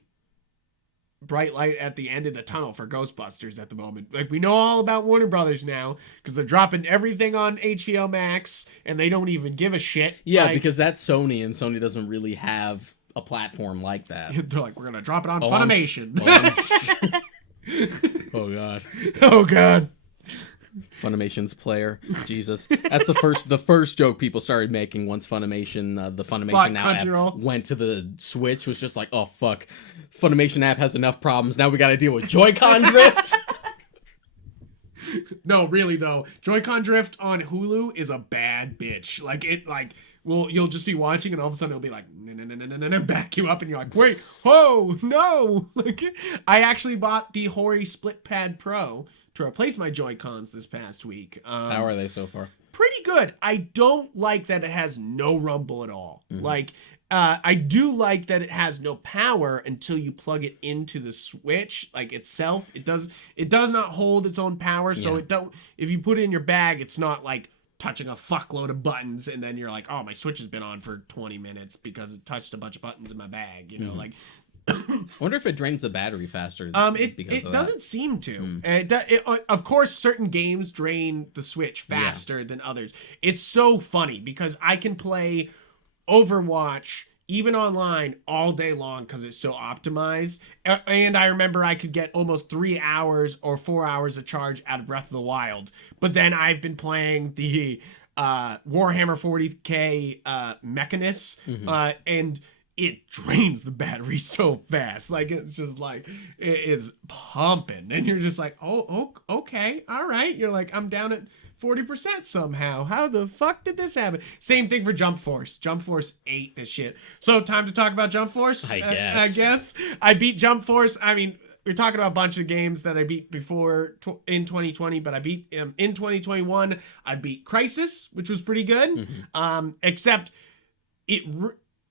bright light at the end of the tunnel for Ghostbusters at the moment. Like, we know all about Warner Brothers now because they're dropping everything on HBO Max, and they don't even give a shit. Yeah, like, because that's Sony, and Sony doesn't really have a platform like that. They're like, we're gonna drop it on Funimation. Oh god. Oh god. Funimation's player, Jesus. That's the first joke people started making once Funimation, the Funimation now app went to the Switch, was just like, oh fuck, Funimation app has enough problems. Now we got to deal with Joy-Con drift. No, really though, Joy-Con drift on Hulu is a bad bitch. Like you'll just be watching and all of a sudden it'll be like back you up and you're like, wait, whoa, no. Like, I actually bought the Hori Split Pad Pro to replace my Joy-Cons this past week. How are they so far? Pretty good. I don't like that it has no rumble at all. Like, I do like that it has no power until you plug it into the Switch, like itself. It does not hold its own power, so if you put it in your bag, it's not like touching a fuckload of buttons and then you're like, oh, my Switch has been on for 20 minutes because it touched a bunch of buttons in my bag, you know, like. I wonder if it drains the battery faster. It doesn't seem to. Of course, certain games drain the Switch faster than others. It's so funny because I can play Overwatch even online all day long because it's so optimized. And I remember I could get almost 3 hours or 4 hours of charge out of Breath of the Wild. But then I've been playing the Warhammer 40k Mechanist, and it drains the battery so fast. Like, it's just like, it is pumping. And you're just like, oh, okay, all right. You're like, I'm down at 40% somehow. How the fuck did this happen? Same thing for Jump Force. Jump Force ate this shit. So, time to talk about Jump Force? I guess. I beat Jump Force. I mean, we're talking about a bunch of games that I beat before in 2020, but I beat in 2021. I beat Crisis, which was pretty good. Except it...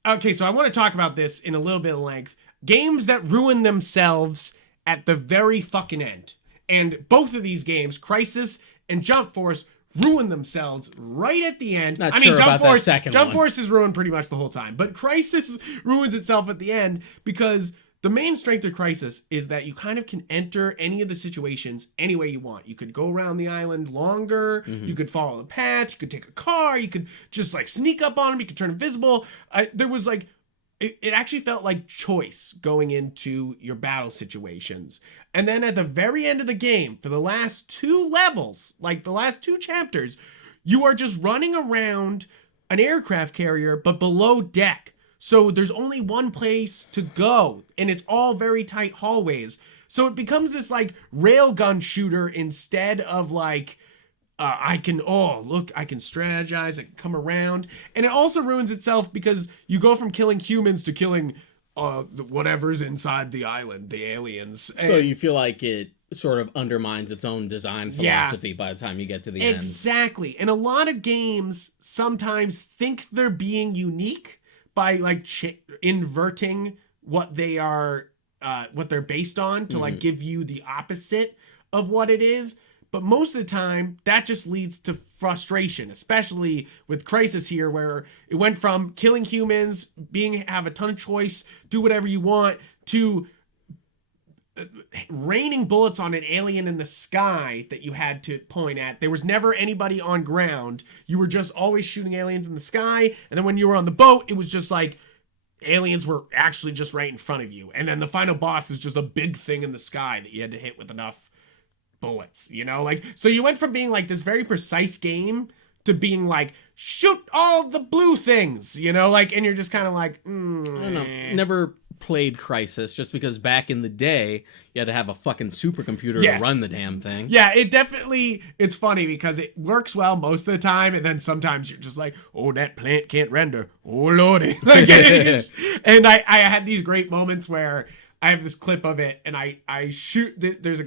Okay, so I want to talk about this in a little bit of length. Games that ruin themselves at the very fucking end. And both of these games, Crisis and Jump Force, ruin themselves right at the end. Jump Force is ruined pretty much the whole time. But Crisis ruins itself at the end because the main strength of Crisis is that you kind of can enter any of the situations any way you want. You could go around the island longer. You could follow the path. You could take a car. You could just like sneak up on them. You could turn invisible. There was like, it actually felt like choice going into your battle situations. And then at the very end of the game, for the last 2 levels, like the last 2 chapters, you are just running around an aircraft carrier, but below deck. So there's only one place to go, and it's all very tight hallways. So it becomes this like railgun shooter instead of like, I can strategize, I can come around. And it also ruins itself because you go from killing humans to killing whatever's inside the island, the aliens. So you feel like it sort of undermines its own design philosophy by the time you get to the end. Exactly. And a lot of games sometimes think they're being unique by like inverting what they are, what they're based on to like give you the opposite of what it is. But most of the time, that just leads to frustration, especially with Crysis here, where it went from killing humans, have a ton of choice, do whatever you want, to raining bullets on an alien in the sky that you had to point at. There was never anybody on ground. You were just always shooting aliens in the sky. And then when you were on the boat, it was just like aliens were actually just right in front of you. And then the final boss is just a big thing in the sky that you had to hit with enough bullets, you know? Like, so you went from being like this very precise game to being like, shoot all the blue things, you know? Like, and you're just kind of like, I don't know. Never played Crysis, just because back in the day you had to have a fucking supercomputer to run the damn thing. Yeah, it's funny because it works well most of the time, and then sometimes you're just like, oh, that plant can't render, oh lordy. Like, and I had these great moments where I have this clip of it, and I shoot there's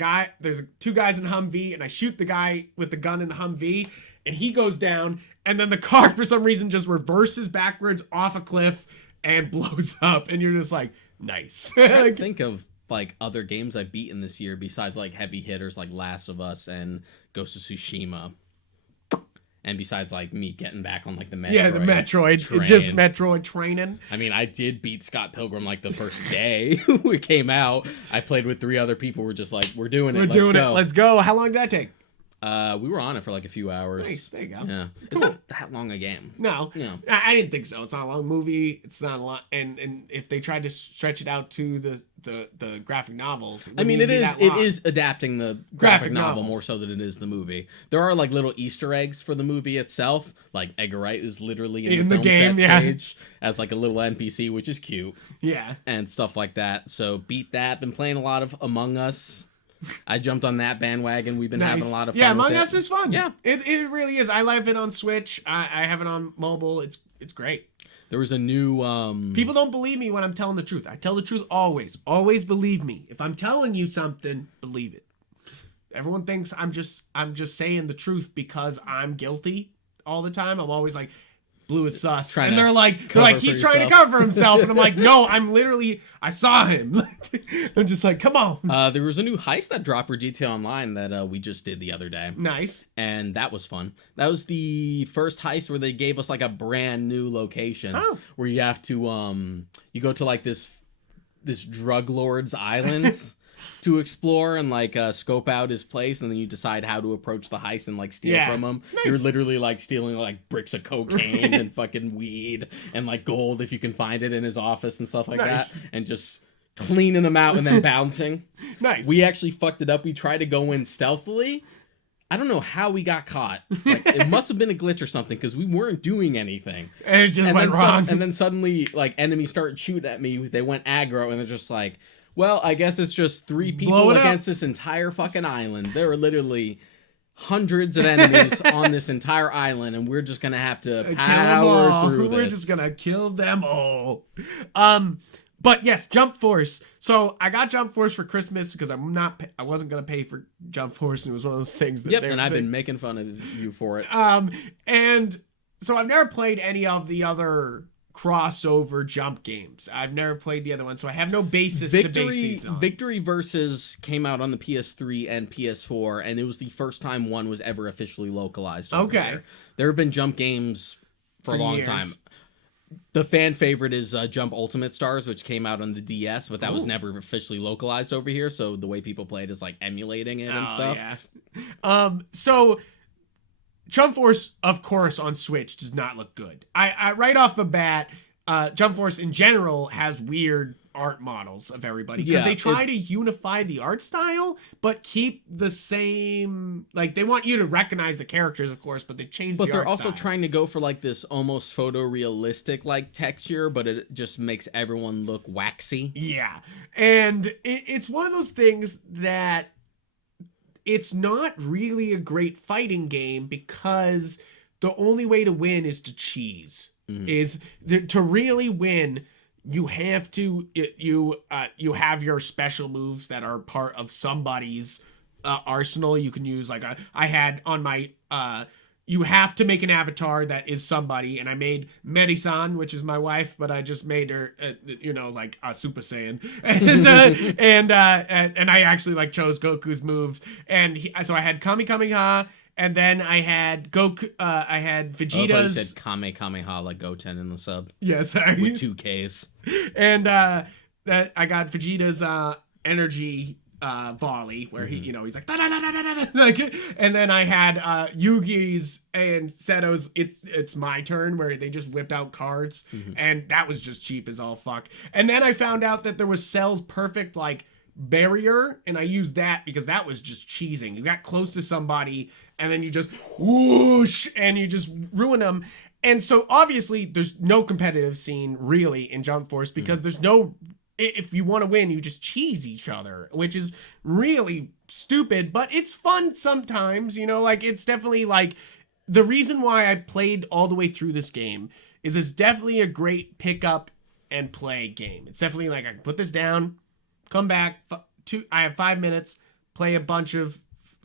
two guys in a Humvee, and I shoot the guy with the gun in the Humvee, and he goes down, and then the car for some reason just reverses backwards off a cliff and blows up, and you're just like, nice. I think of like other games I've beaten this year besides like heavy hitters like Last of Us and Ghost of Tsushima. And besides like me getting back on like the Metroid. Yeah, the Metroid. Just Metroid training. I mean, I did beat Scott Pilgrim like the first day it came out. I played with 3 other people. We're just like, we're doing it. Let's go. How long did that take? We were on it for like a few hours. Nice, there you go. Yeah, Cool. It's not that long a game. No, I didn't think so. It's not a long movie. It's not a lot, and if they tried to stretch it out to the graphic novels, I mean, it is adapting the graphic novel more so than it is the movie. There are like little Easter eggs for the movie itself. Like Edgar Wright is literally in the film game, set stage as like a little NPC, which is cute. Yeah, and stuff like that. So beat that. Been playing a lot of Among Us. I jumped on that bandwagon. We've been having a lot of fun. Yeah, Among Us is fun. Yeah, it really is. I love it on Switch. I have it on mobile. It's great. There was a new People don't believe me when I'm telling the truth. I tell the truth always. Always believe me. If I'm telling you something, believe it. Everyone thinks I'm just saying the truth because I'm guilty all the time. I'm always like, Blue is sus. And they're like he's trying to cover himself. And I'm like, no, I saw him. I'm just like, come on. There was a new heist that dropped for GTA Online that we just did the other day. Nice. And that was fun. That was the first heist where they gave us like a brand new location where you have to you go to like this drug lord's island to explore and like scope out his place, and then you decide how to approach the heist and like steal from him. Nice. You're literally like stealing like bricks of cocaine and fucking weed and like gold if you can find it in his office and stuff like that, and just cleaning them out and then bouncing. Nice. We actually fucked it up. We tried to go in stealthily. I don't know how we got caught. Like, it must have been a glitch or something because we weren't doing anything. And it just went wrong. And then suddenly, like, enemies started shooting at me. They went aggro, and they're just like, well, I guess it's just 3 people against this entire fucking island. There are literally hundreds of enemies on this entire island, and we're just gonna have to power through this. We're just gonna kill them all. But yes, Jump Force. So I got Jump Force for Christmas because I wasn't gonna pay for Jump Force, and it was one of those things that and I've been making fun of you for it. And so I've never played any of the other crossover jump games. I've never played the other one, so I have no basis to base these on. Victory Versus came out on the PS3 and PS4, and it was the first time one was ever officially localized over here. There have been jump games for a long time. The fan favorite is Jump Ultimate Stars, which came out on the DS, but that was never officially localized over here, so the way people play it is like emulating it and stuff. Yeah. So Jump Force, of course, on Switch does not look good. I right off the bat, Jump Force in general has weird art models of everybody because they try to unify the art style but keep the same, like, they want you to recognize the characters, of course, but they change the art style. But they're also trying to go for like this almost photorealistic like texture, but it just makes everyone look waxy. Yeah, and it's one of those things that it's not really a great fighting game because the only way to win is to cheese. To really win, you have to you have your special moves that are part of somebody's arsenal. You can use like I had on my you have to make an avatar that is somebody, and I made Medi-san, which is my wife, but I just made her, like a Super Saiyan, and I actually like chose Goku's moves, and so I had Kami Kameha, and then I had Goku, I had I thought you Vegeta's. said Kamehameha like Goten in the sub. Yes, With 2 Ks. and that I got Vegeta's energy volley where he he's like, da, da, da, da, da, da, like, and then I had Yugi's and Seto's it's my turn where they just whipped out cards, and that was just cheap as all fuck. And then I found out that there was Cell's perfect like barrier, and I used that because that was just cheesing. You got close to somebody and then you just whoosh and you just ruin them. And so obviously there's no competitive scene really in Jump Force because there's no, if you want to win, you just cheese each other, which is really stupid, but it's fun sometimes, like it's definitely like the reason why I played all the way through this game is it's definitely a great pick up and play game. It's definitely like I can put this down, come back, I have 5 minutes, play a bunch of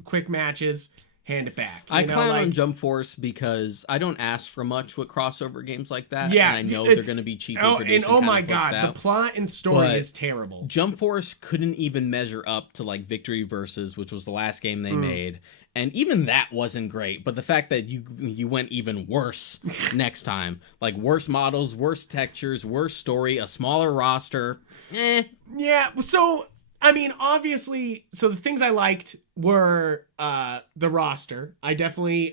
quick matches, hand it back. I clown on Jump Force because I don't ask for much with crossover games like that. Yeah, and I know they're going to be cheaply produced. And oh my pushed god, out. the plot and story But is terrible. Jump Force couldn't even measure up to like Victory Versus, which was the last game they made, and even that wasn't great. But the fact that you went even worse next time, like worse models, worse textures, worse story, a smaller roster. Yeah, so I mean, obviously, so the things I liked were the roster. I definitely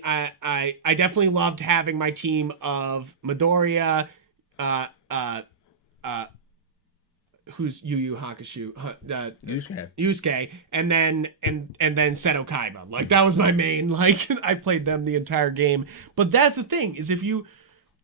loved having my team of Midoriya, who's Yu Yu Hakusho, Yusuke, and then Seto Kaiba. Like that was my main. Like I played them the entire game. But that's the thing is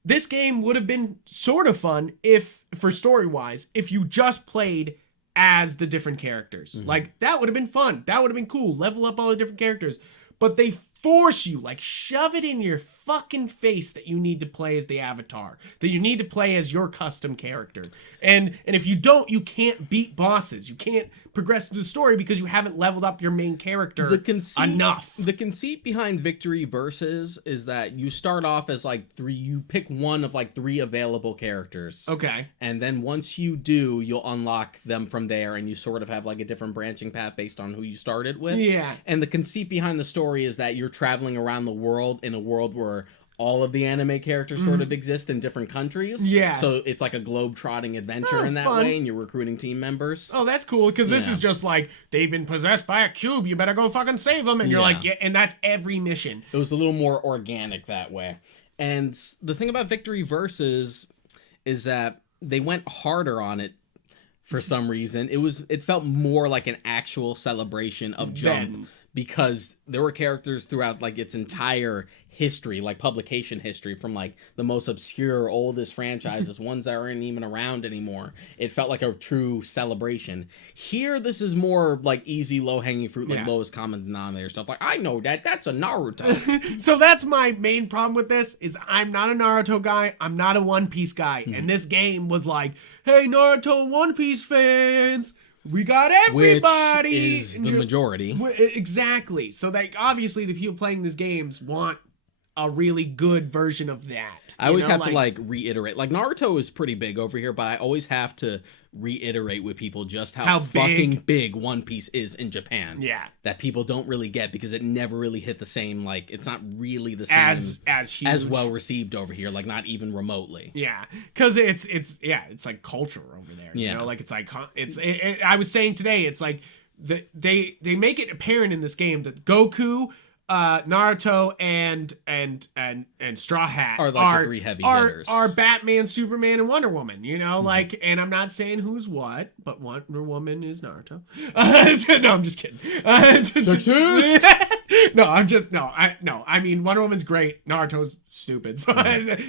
this game would have been sort of fun if, for story wise, if you just played as the different characters. Like that would have been fun. That would have been cool. Level up all the different characters. But they force you, like shove it in your fucking face that you need to play as the avatar, that you need to play as your custom character. And if you don't, you can't beat bosses. You can't progress through the story because you haven't leveled up your main character enough. The conceit behind Victory Versus is that you start off as like you pick one of like 3 available characters. Okay. And then once you do, you'll unlock them from there, and you sort of have like a different branching path based on who you started with. Yeah. And the conceit behind the story is that you're traveling around the world in a world where all of the anime characters sort of exist in different countries. Yeah. So it's like a globe-trotting adventure in that fun. way, and you're recruiting team members. Oh, that's cool, because this Yeah. is just like, they've been possessed by a cube, you better go fucking save them, and you're like, yeah, and that's every mission. It was a little more organic that way. And the thing about Victory Versus is that they went harder on it for some reason. It felt more like an actual celebration of Jump. Because there were characters throughout like its entire history, like publication history, from like the most obscure, oldest franchises, ones that aren't even around anymore. It felt like a true celebration. Here, this is more like easy, low-hanging fruit, like lowest common denominator stuff. Like, I know that's a Naruto. So that's my main problem with this, is I'm not a Naruto guy, I'm not a One Piece guy, and this game was like, hey, Naruto and One Piece fans, we got everybody. Which is the majority. Exactly. So like obviously the people playing these games want a really good version of that. I always have to like reiterate. Like Naruto is pretty big over here, but I always have to reiterate with people just how fucking big One Piece is in Japan. Yeah. That people don't really get because it never really hit the same, like it's not really the same as huge, as well received over here, like not even remotely. Yeah. Cuz it's like culture over there, you know, like it's like I was saying today, it's like they make it apparent in this game that Goku, Naruto and Straw Hat are like the 3 heavy hitters. Are Batman, Superman, and Wonder Woman, you know, like, and I'm not saying who's what, but Wonder Woman is Naruto. No, I'm just kidding. Sexist? I mean, Wonder Woman's great. Naruto's stupid. So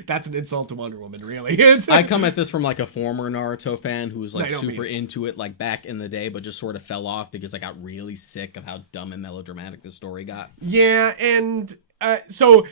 that's an insult to Wonder Woman, really. I come at this from like a former Naruto fan who was like super mean into it like back in the day, but just sort of fell off because I got really sick of how dumb and melodramatic the story got. Yeah, and so,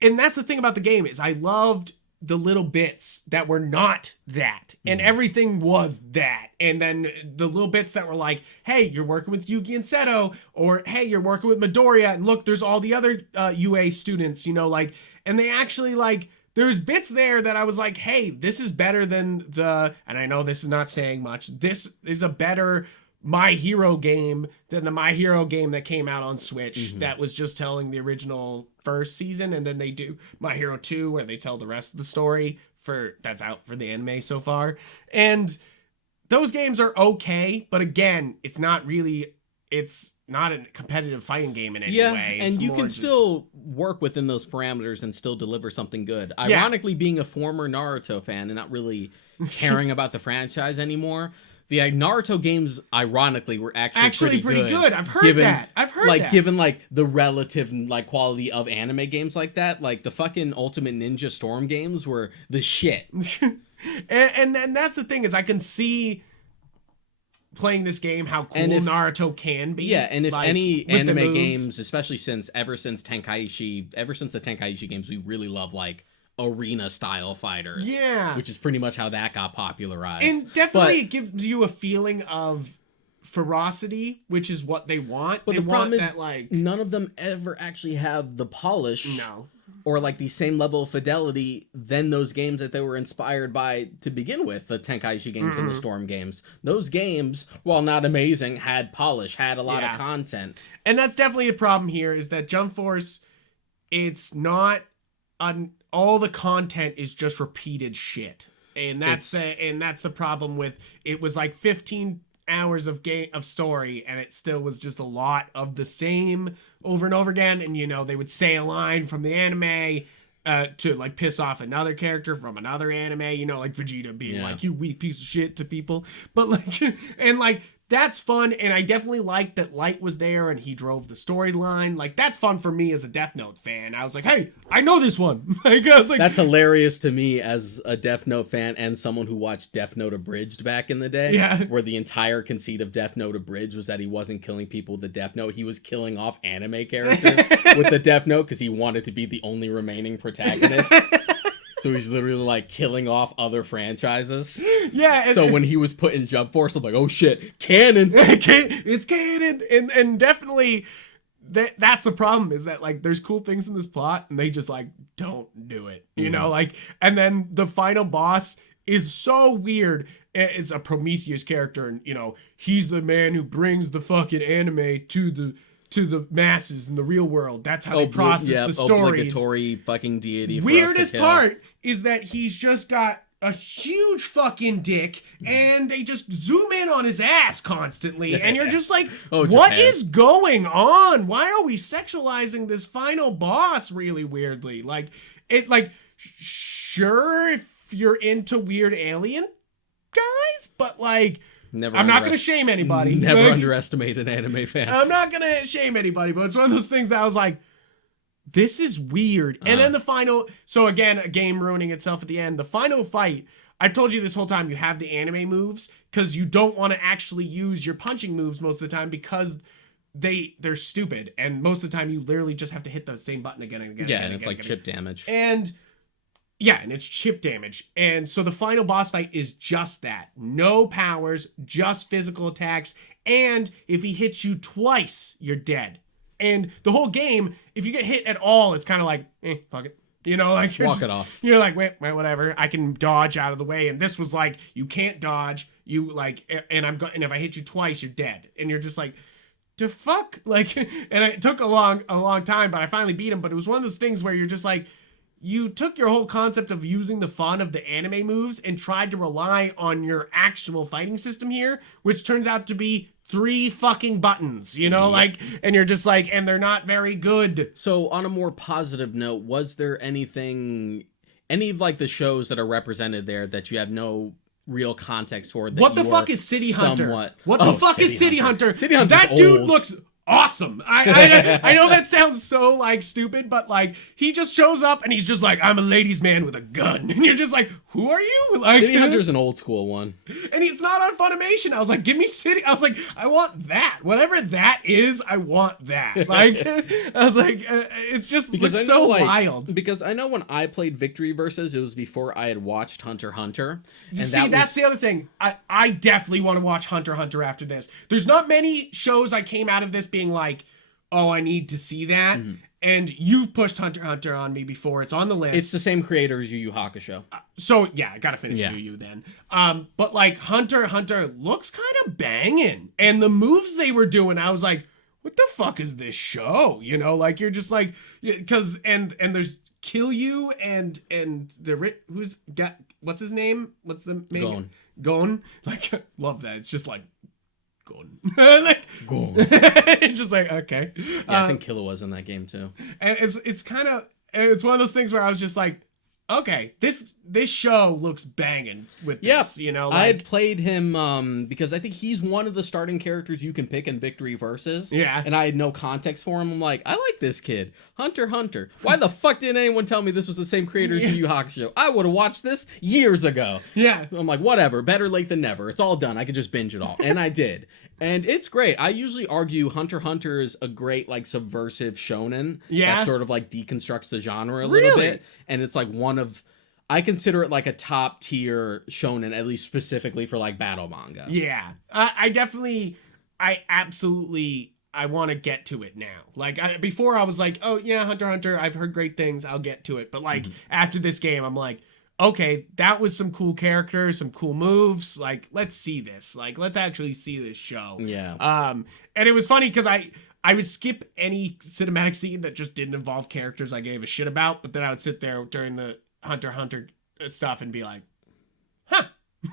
and that's the thing about the game, is I loved the little bits that were not that, and everything was that. And then the little bits that were like, hey, you're working with Yugi and Seto, or hey, you're working with Midoriya, and look, there's all the other UA students, you know, like, and they actually like, there's bits there that I was like, hey, this is better than and I know this is not saying much, this is a better My Hero game than the My Hero game that came out on Switch that was just telling the original first season, and then they do My Hero 2 where they tell the rest of the story that's out for the anime so far. And those games are okay, but again, it's not a competitive fighting game in any way. It's and you can just still work within those parameters and still deliver something good. Ironically, being a former Naruto fan and not really caring about the franchise anymore, the Naruto games, ironically, were actually pretty good. I've heard that. Given like the relative like quality of anime games like that, like the fucking Ultimate Ninja Storm games were the shit. and that's the thing, is I can see playing this game how cool Naruto can be. Yeah, and if like, any anime games, especially ever since the Tenkaichi games, we really love like arena style fighters. Yeah. Which is pretty much how that got popularized. And definitely it gives you a feeling of ferocity, which is what they want. But the problem is that, like, none of them ever actually have the polish. No. Or like the same level of fidelity than those games that they were inspired by to begin with, the Tenkaichi games and the Storm games. Those games, while not amazing, had polish, had a lot of content. And that's definitely a problem here, is that Jump Force, it's not all the content is just repeated shit. And that's the problem with it. Was like 15 hours of story, and it still was just a lot of the same over and over again. And you know, they would say a line from the anime to like piss off another character from another anime, you know, like Vegeta being like, you weak piece of shit to people. But like, and like, that's fun. And I definitely liked that Light was there and he drove the storyline. Like, that's fun for me as a Death Note fan. I was like, hey, I know this one. Like, I was like, that's hilarious to me as a Death Note fan and someone who watched Death Note Abridged back in the day. Yeah. Where the entire conceit of Death Note Abridged was that he wasn't killing people with the Death Note. He was killing off anime characters with the Death Note because he wanted to be the only remaining protagonist. So he's literally like killing off other franchises. Yeah. So when he was put in Jump Force, I'm like, oh shit, canon. It's canon. And definitely that's the problem, is that like there's cool things in this plot and they just like don't do it. You know, like, and then the final boss is so weird. It's a Prometheus character, and you know, he's the man who brings the fucking anime to the masses in the real world. That's how they process the stories. Obligatory fucking deity. Weirdest part is that he's just got a huge fucking dick, and they just zoom in on his ass constantly, and you're just like, what is going on? Why are we sexualizing this final boss really weirdly? Like, it, like, sure, if you're into weird alien guys, but like, I'm not going to shame anybody. Never like, underestimate an anime fan. I'm not going to shame anybody, but it's one of those things that I was like, this is weird. And then the final, so again, a game ruining itself at the end. The final fight, I told you this whole time, you have the anime moves because you don't want to actually use your punching moves most of the time because they're stupid. And most of the time you literally just have to hit the same button again and again. Yeah, and it's like chip damage. And yeah, and it's chip damage. And so the final boss fight is just that. No powers, just physical attacks. And if he hits you twice, you're dead. And the whole game, if you get hit at all, it's kind of like, fuck it. You know, like, walk it off. You're like, wait, whatever. I can dodge out of the way. And this was like, you can't dodge. You like, and and if I hit you twice, you're dead. And you're just like, the fuck? Like, and it took a long time, but I finally beat him. But it was one of those things where you're just like, you took your whole concept of using the fun of the anime moves and tried to rely on your actual fighting system here, which turns out to be 3 fucking buttons, you know, like, and you're just like, and they're not very good. So on a more positive note, was there any of like the shows that are represented there that you have no real context for? What the fuck is City Hunter? What the fuck is City Hunter? City Hunter's that dude old. looks awesome. I know that sounds so like stupid, but like he just shows up and he's just like, I'm a ladies' man with a gun, and you're just like, who are you? Like, City Hunter's an old school one. And it's not on Funimation. I was like, give me City. I was like, I want that. Whatever that is, I want that. Like, I was like, it just looks so wild. Because I know when I played Victory Versus, it was before I had watched Hunter x Hunter. And See, that's the other thing. I definitely want to watch Hunter x Hunter after this. There's not many shows I came out of this being like, oh, I need to see that. Mm-hmm. And you've pushed Hunter x Hunter on me before. It's on the list. It's the same creator as Yu Yu Hakusho. So, yeah, I gotta finish Yu Yu then. But, like, Hunter x Hunter looks kind of banging. And the moves they were doing, I was like, what the fuck is this show? You know, like, you're just like... Because, and there's Kill You and the... Who's... What's his name? What's the main... Gon. Gon. Like, love that. It's just like... like, Go. It's just like, okay. Yeah, I think Killua's in that game too. And it's kind of, it's one of those things where I was just like, okay, this show looks banging with this, you know. Like, I had played him because I think he's one of the starting characters you can pick in Victory Versus. Yeah. And I had no context for him. I'm like, I like this kid. Hunter x Hunter. Why the fuck didn't anyone tell me this was the same creator as Yu Yu Hakusho? I would have watched this years ago. Yeah. I'm like, whatever. Better late than never. It's all done. I could just binge it all. And I did. And it's great. I usually argue Hunter x Hunter is a great, like, subversive shonen. Yeah. That sort of, like, deconstructs the genre a little bit. And it's, like, one of... I consider it, like, a top-tier shonen, at least specifically for, like, battle manga. Yeah. I absolutely... I want to get to it now. Like, before I was like, oh, yeah, Hunter x Hunter, I've heard great things, I'll get to it. But, like, after this game, I'm like... okay, that was some cool characters, some cool moves. Like, let's see this. Like, let's actually see this show. Yeah. And it was funny because I would skip any cinematic scene that just didn't involve characters I gave a shit about, but then I would sit there during the Hunter x Hunter stuff and be like, huh.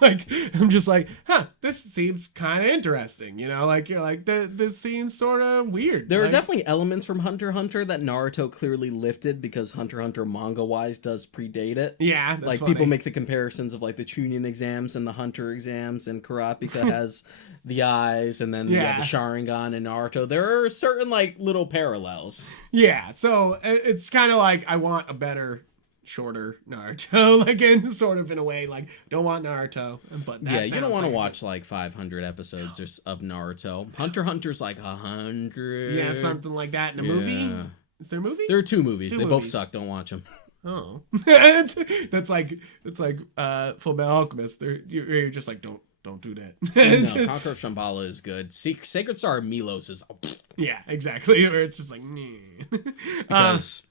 Like, I'm just like, huh, this seems kind of interesting, you know? Like, you're like, this seems sort of weird. There like, are definitely elements from Hunter x Hunter that Naruto clearly lifted because Hunter x Hunter manga-wise does predate it. Yeah, that's like, funny. people make the comparisons of, like, the Chunin exams and the Hunter exams, and Kurapika has the eyes, and then you have the Sharingan and Naruto. There are certain, like, little parallels. Yeah, so it's kind of like I want a better... shorter Naruto, like, in sort of in a way, like, don't want Naruto, but that you don't want to like watch like 500 episodes of Naruto. Hunter x Hunter's like 100. Yeah, something like that. In a movie? Is there a movie? There are 2 movies. They movies. both suck. Don't watch them. Oh, that's like Full Metal Alchemist. You're just like don't do that. No, Conqueror of Shambhala is good. Sacred Star of Milos is yeah, exactly. Where it's just like because.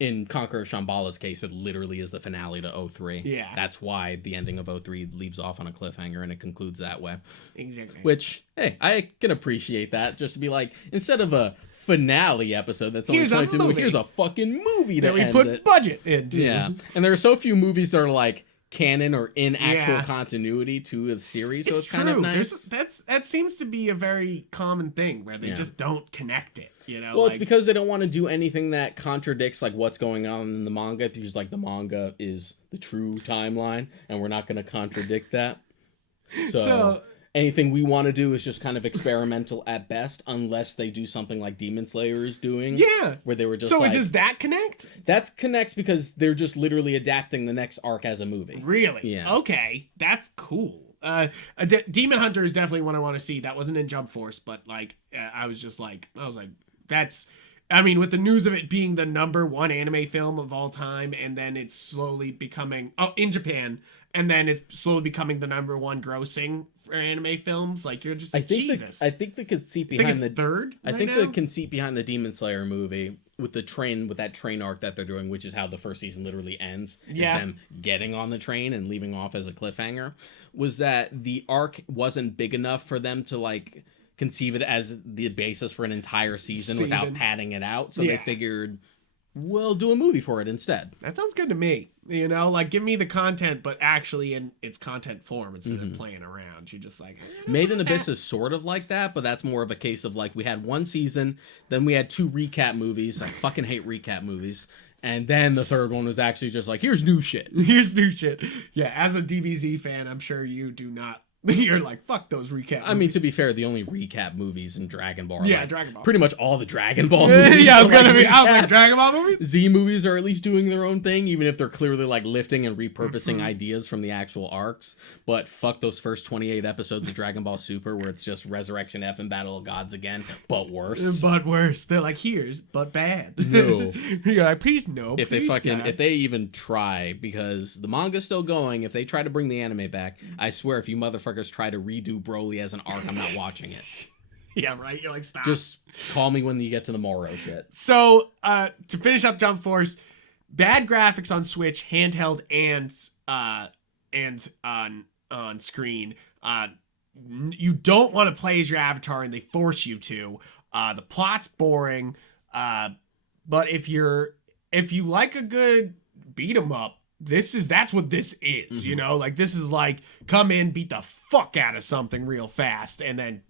In Conqueror of Shambhala's case, it literally is the finale to 03. Yeah. That's why the ending of 03 leaves off on a cliffhanger and it concludes that way. Exactly. Which, hey, I can appreciate that. Just to be like, instead of a finale episode that's only 22 minutes, here's a fucking movie that we put budget into. Yeah. And there are so few movies that are like canon or in actual continuity to the series, so it's kind of nice. That seems to be a very common thing where they just don't connect it, you know. Well, it's because they don't want to do anything that contradicts like what's going on in the manga, because like the manga is the true timeline and we're not going to contradict that. So anything we want to do is just kind of experimental at best, unless they do something like Demon Slayer is doing. Yeah. Where they were just so does that connect? That connects because they're just literally adapting the next arc as a movie. Really? Yeah. Okay. That's cool. Demon Hunter is definitely one I want to see. That wasn't in Jump Force, but like, I was like, that's... I mean, with the news of it being the #1 anime film of all time, and then it's slowly becoming... Oh, in Japan... And then it's slowly becoming the #1 grossing for anime films. Like, you're just like, Jesus. I think the conceit behind the third. I think the conceit behind the Demon Slayer movie with that train arc that they're doing, which is how the first season literally ends, is them getting on the train and leaving off as a cliffhanger, was that the arc wasn't big enough for them to like conceive it as the basis for an entire season. Without padding it out. So they figured, we'll do a movie for it instead. That sounds good to me. You know, like, give me the content, but actually in its content form instead of playing around. You're just like... Made in Abyss is sort of like that, but that's more of a case of, like, we had 1 season, then we had 2 recap movies. I fucking hate recap movies. And then the third one was actually just like, here's new shit. Here's new shit. Yeah, as a DBZ fan, I'm sure you do not You're like, fuck those recap. I mean, to be fair, the only recap movies in Dragon Ball. Are Yeah, like, Dragon Ball. Pretty much all the Dragon Ball movies. Yeah, I was are, gonna be. I was recaps. like, Dragon Ball movies. Z movies are at least doing their own thing, even if they're clearly like lifting and repurposing ideas from the actual arcs. But fuck those first 28 episodes of Dragon Ball Super, where it's just Resurrection F and Battle of Gods again, but worse. But worse. They're like, here's but bad. No. You're like, please no. If they please, fucking, God. if they even try, because the manga's still going, if they try to bring the anime back, I swear, if you motherfuckers try to redo Broly as an arc, I'm not watching it. Yeah, right. You're like, stop. Just call me when you get to the Moro shit. So, to finish up Jump Force, bad graphics on Switch, handheld and on screen. You don't want to play as your avatar, and they force you to. The plot's boring. But if you like a good beat 'em up, that's what this is, you know? Like, this is like, come in, beat the fuck out of something real fast, and then,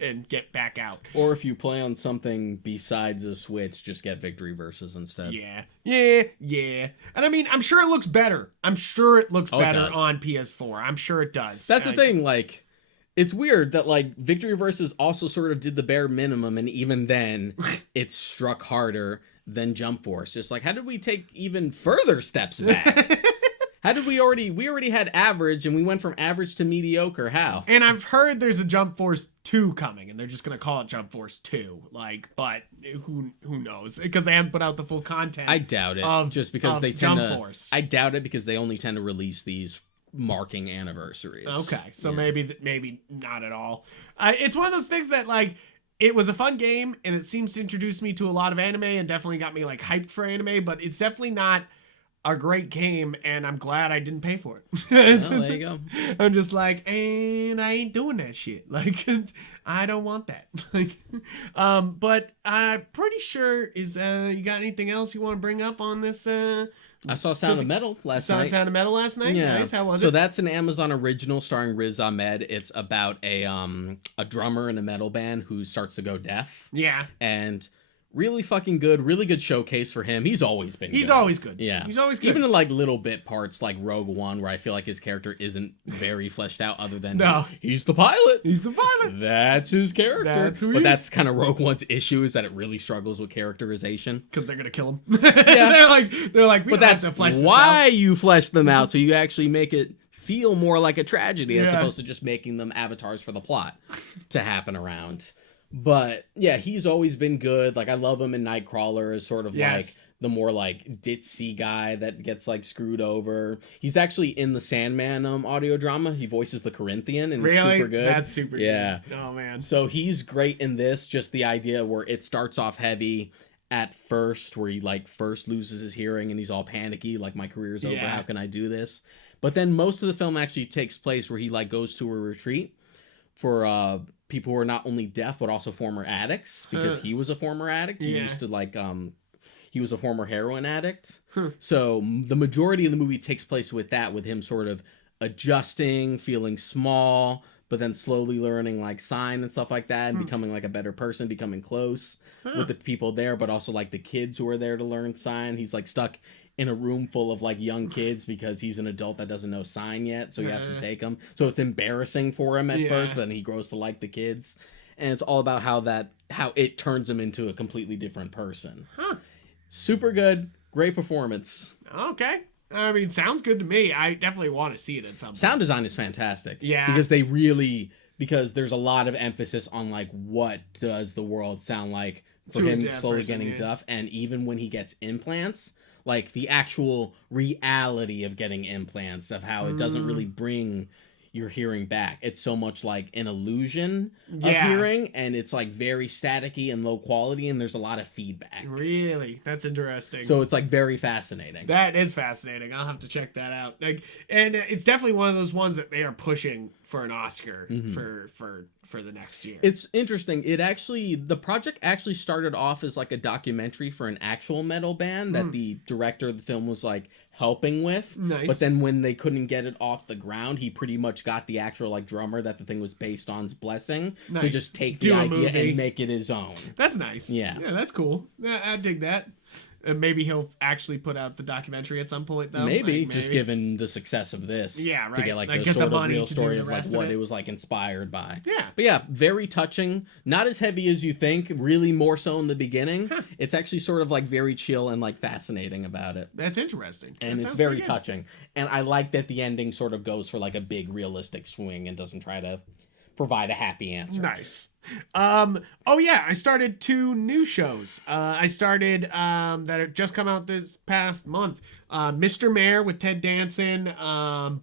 and get back out. Or if you play on something besides a Switch, just get Victory Versus instead. Yeah. And I mean, I'm sure it looks better. I'm sure it looks It better does. on PS4. I'm sure it does. That's the thing, like, it's weird that, like, Victory Versus also sort of did the bare minimum, and even then, it struck harder than Jump Force. Just like, how did we take even further steps back? How did we already had average, and we went from average to mediocre? How? And I've heard there's a Jump Force 2 coming, and they're just gonna call it Jump Force 2. Like, but who knows? Because they haven't put out the full content. I doubt it. Just because they tend Jump to. Force. I doubt it because they only tend to release these marking anniversaries. Okay, so Yeah. maybe not at all. It's one of those things that, like, it was a fun game, and it seems to introduce me to a lot of anime, and definitely got me like hyped for anime. But it's definitely not a great game, and I'm glad I didn't pay for it. Well, there you go. I'm just like, and I ain't doing that shit. Like, I don't want that. Like, but I'm pretty sure you got anything else you want to bring up on this? I saw Sound of Metal last night. Sound of Metal last night. Yeah. Nice. How was so it? that's an Amazon original starring Riz Ahmed. It's about a drummer in a metal band who starts to go deaf. Yeah. And really fucking good, really good showcase for him. He's always been He's good. always good. Yeah. He's always good. Even in like little bit parts like Rogue One, where I feel like his character isn't very fleshed out other than No. he's the pilot. He's the pilot. That's his character. That's who he but is. that's kind of Rogue One's issue, is that it really struggles with characterization. Because they're gonna kill him. Yeah. they're like. We But don't that's have to flesh this why out. you flesh them out, so you actually make it feel more like a tragedy as Yeah. opposed to just making them avatars for the plot to happen around. But yeah, he's always been good. Like, I love him in Nightcrawler as sort of Yes. like the more like ditzy guy that gets like screwed over. He's actually in the Sandman audio drama. He voices the Corinthian and he's Really? super good. That's super Yeah. good. Oh man. So he's great in this. Just the idea where it starts off heavy at first, where he like first loses his hearing and he's all panicky, like, my career's over. Yeah. How can I do this? But then most of the film actually takes place where he like goes to a retreat for people who are not only deaf but also former addicts, because he was a former addict. He Yeah. used to like he was a former heroin addict. Huh. So the majority of the movie takes place with that, with him sort of adjusting, feeling small, but then slowly learning like sign and stuff like that, and becoming like a better person, becoming close with the people there, but also like the kids who are there to learn sign. He's like stuck in a room full of like young kids because he's an adult that doesn't know sign yet, so he has to take them. So it's embarrassing for him at first, but then he grows to like the kids, and it's all about how it turns him into a completely different person. Super good, great performance. Okay. I mean, sounds good to me. I definitely want to see it at some point. Sound design is fantastic. Yeah. Because there's a lot of emphasis on like what does the world sound like for To a him deaf slowly person, getting yeah. deaf, and even when he gets implants, like the actual reality of getting implants, of how it doesn't really bring your hearing back. It's so much like an illusion of Yeah. hearing, and it's like very staticky and low quality, and there's a lot of feedback. Really? That's interesting. So it's like very fascinating. That is fascinating. I'll have to check that out. Like, and it's definitely one of those ones that they are pushing for an Oscar for the next year. It's interesting. The project actually started off as like a documentary for an actual metal band that the director of the film was like helping with. Nice. But then when they couldn't get it off the ground, he pretty much got the actual like drummer that the thing was based on's blessing to Nice. just take Do the a idea movie. and make it his own. That's nice. Yeah. Yeah, that's cool. Yeah, I dig that. Maybe he'll actually put out the documentary at some point, though. Maybe, Like, just given the success of this. Yeah, To right. get like Like, the get the sort of money real to do story the of like rest of what it. it was like inspired by. Yeah. But yeah, very touching. Not as heavy as you think, really more so in the beginning. It's actually sort of like very chill and like fascinating about it. That's interesting. And That it's sounds very pretty good. touching. And I like that the ending sort of goes for like a big realistic swing and doesn't try to provide a happy answer. Nice. Oh yeah, I started 2 new shows. I started that have just come out this past month. Mr. Mayor with Ted Danson,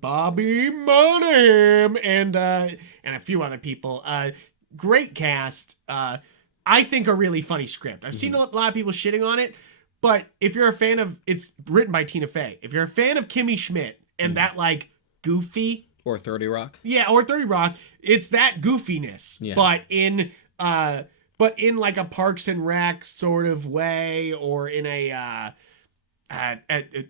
Bobby Monahan, and a few other people. Great cast. I think a really funny script. I've seen a lot of people shitting on it, but if you're a fan of, it's written by Tina Fey. If you're a fan of Kimmy Schmidt and that like goofy, Or 30 Rock. yeah, or 30 Rock, it's that goofiness, Yeah. but in like a Parks and Rec sort of way, or in a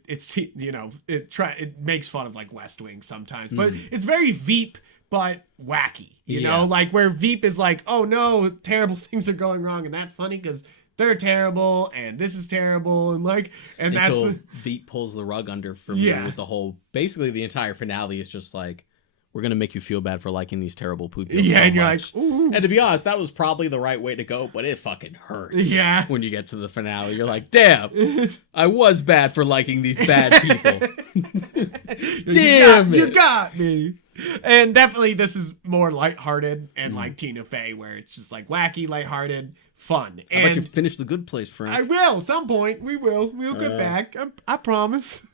it's it makes fun of like West Wing sometimes, but it's very Veep but wacky, you know, Yeah. like where Veep is like, oh no, terrible things are going wrong, and that's funny because they're terrible and this is terrible, and like, and Until that's Veep pulls the rug under for me Yeah. with the whole, basically the entire finale is just like, we're gonna make you feel bad for liking these terrible poop deals yeah, so and you're much. like, ooh. And to be honest, that was probably the right way to go, but it fucking hurts. Yeah. When you get to the finale, you're like, damn, I was bad for liking these bad people. Damn you it. got me. And definitely this is more lighthearted and like Tina Fey, where it's just like wacky, lighthearted, fun. How about you And finish The Good Place, Frank? I will, some point, we'll get back. I promise.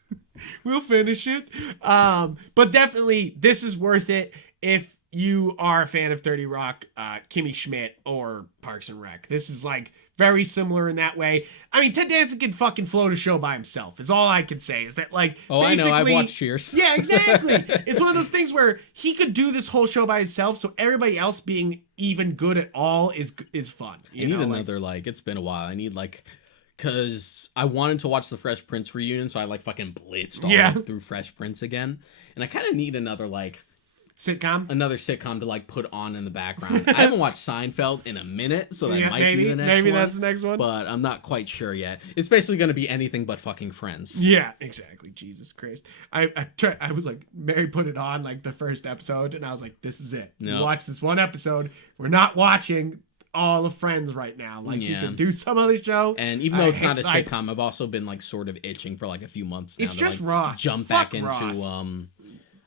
We'll finish it. But definitely this is worth it if you are a fan of 30 Rock, Kimmy Schmidt, or Parks and Rec. This is like very similar in that way. I mean, Ted Danson can fucking float a show by himself, is all I can say. Is that like, Oh, I know. I've basically- watched Cheers. Yeah, exactly. It's one of those things where he could do this whole show by himself, so everybody else being even good at all is fun. I need another, like, it's been a while. I need, like, because I wanted to watch the Fresh Prince reunion, so I, like, fucking blitzed all Yeah. the way through Fresh Prince again. And I kind of need another, like, sitcom. another sitcom to, like, put on in the background. I haven't watched Seinfeld in a minute, so that Yeah, might maybe, be the next maybe one. that's the next one. But I'm not quite sure yet. It's basically going to be anything but fucking Friends. Yeah, exactly. Jesus Christ. I was like, Mary put it on like the first episode, and I was like, this is it. No. You watch this one episode. We're not watching all of Friends right now. Like, you Yeah. can do some other show. And even though it's not a like, sitcom, I've also been, like, sort of itching for, like, a few months now. It's to, just like, Ross. Jump Fuck back into, Ross.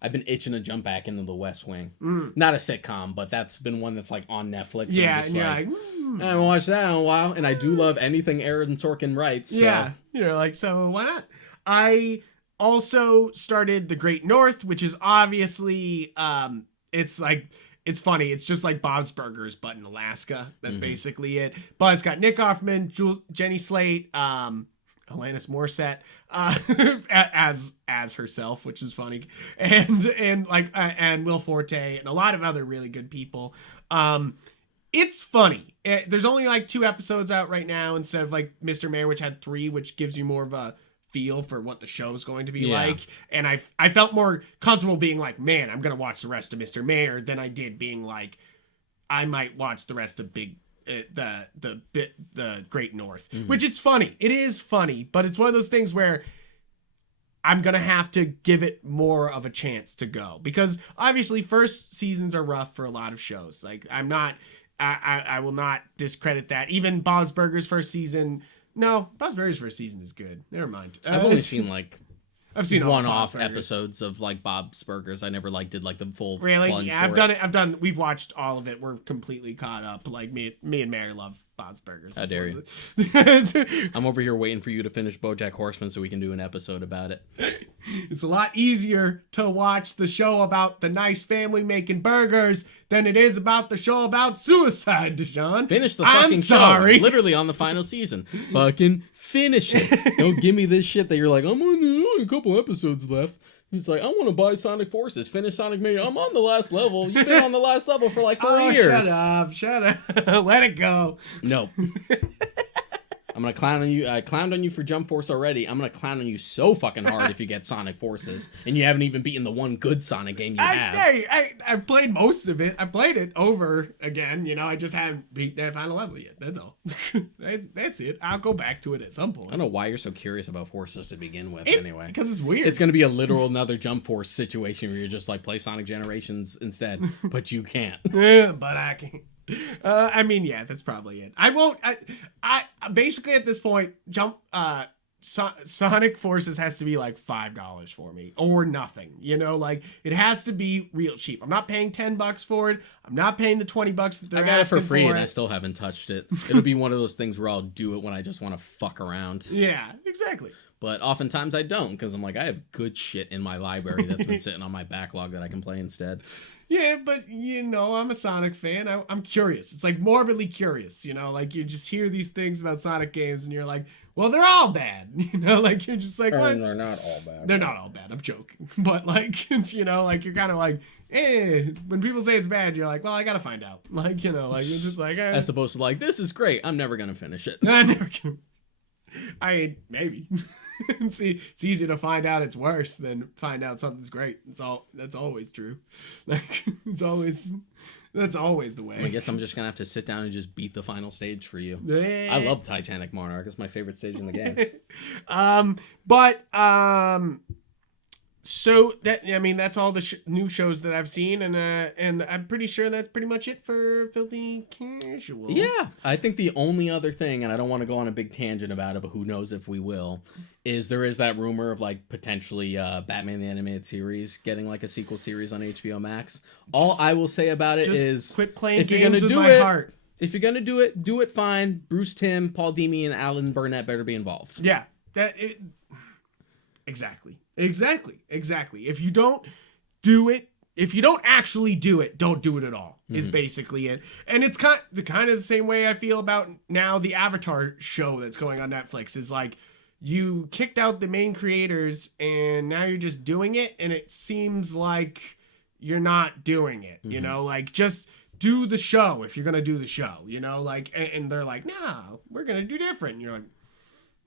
I've been itching to jump back into The West Wing. Mm. Not a sitcom, but that's been one that's, like, on Netflix. Yeah, I'm just and you're like, like, I haven't watched that in a while, and I do love anything Aaron Sorkin writes. So. yeah. You're like, so why not? I also started The Great North, which is obviously, it's like, it's funny. It's just like Bob's Burgers, but in Alaska. That's basically it. But it's got Nick Offerman, Jenny Slate, Alanis Morissette, as herself, which is funny, and Will Forte and a lot of other really good people. It's funny. There's only like 2 episodes out right now instead of like Mr. Mayor, which had 3, which gives you more of a feel for what the show's going to be Yeah. like. And I felt more comfortable being like, man, I'm gonna watch the rest of Mr. Mayor than I did being like, I might watch the rest of the Great North, which it's funny. It is funny, but it's one of those things where I'm gonna have to give it more of a chance to go, because obviously first seasons are rough for a lot of shows. Like I will not discredit that. Even Bob's Burgers first season. No, Bob's Burgers first season is good. Never mind. I've only seen, like, I've seen all of one-off Bob's Burgers. episodes of, like, Bob's Burgers. I never, like, did, like, the full Really? plunge Yeah, for I've done. We've watched all of it. We're completely caught up. Like me and Mary love Bob's Burgers. How dare you. you? I'm over here waiting for you to finish BoJack Horseman so we can do an episode about it. It's a lot easier to watch the show about the nice family making burgers than it is about the show about suicide, Deshaun. Finish the I'm fucking sorry. show. Literally on the final season. Fucking finish it. Don't give me this shit that you're like, I'm only a couple episodes left. He's like, I want to buy Sonic Forces. Finish Sonic Mania. I'm on the last level. You've been on the last level for like 4 years. Shut up. Let it go. Nope. I'm I'm gonna clown on you. I clowned on you for Jump Force already. I'm gonna clown on you so fucking hard if you get Sonic Forces, and you haven't even beaten the one good Sonic game you have. I've played most of it. I played it over again. You know, I just haven't beat that final level yet. That's all. That's it. I'll go back to it at some point. I don't know why you're so curious about Forces to begin with. Anyway, because it's weird. It's gonna be a literal another Jump Force situation where you're just like play Sonic Generations instead, but you can't. But I can't. I mean, yeah, that's probably it. I won't. I basically at this point, Sonic Forces has to be like $5 for me or nothing. You know, like it has to be real cheap. I'm not paying $10 for it. I'm not paying the $20 that they're asking for. I got it for free and I still haven't touched it. It'll be one of those things where I'll do it when I just want to fuck around. Yeah, exactly. But oftentimes I don't because I'm like, I have good shit in my library that's been sitting on my backlog that I can play instead. Yeah, but you know, I'm a Sonic fan. I'm curious. It's like morbidly curious, you know, like you just hear these things about Sonic games and you're like, well, they're all bad. You know, like you're just like, what? They're not all bad. They're not all bad. I'm joking. But like, it's, you know, like you're kind of like, when people say it's bad, you're like, well, I got to find out. Like, you know, like you're just like, as opposed to like, this is great. I'm never going to finish it. I'm never going to. Maybe. See, it's easy to find out it's worse than find out something's great. That's always true. Like that's always the way. I guess I'm just gonna have to sit down and just beat the final stage for you. Yeah. I love Titanic Monarch. It's my favorite stage in the game. So that's all the new shows that I've seen, and I'm pretty sure that's pretty much it for Filthy Casual. Yeah, I think the only other thing, and I don't want to go on a big tangent about it, but who knows if we will, is there is that rumor of like potentially Batman the Animated Series getting like a sequel series on HBO Max. All I will say about it is quit playing games with my heart. If you're gonna do it fine. Bruce Timm, Paul Dini, and Alan Burnett better be involved. Yeah, Exactly. If you don't do it, if you don't actually do it, don't do it at all. Is basically it. And it's kind of the same way I feel about now the Avatar show that's going on Netflix. Is like you kicked out the main creators and now you're just doing it, and it seems like you're not doing it. You know, like just do the show if you're gonna do the show. You know, like and they're like, no, we're gonna do different. And you're like,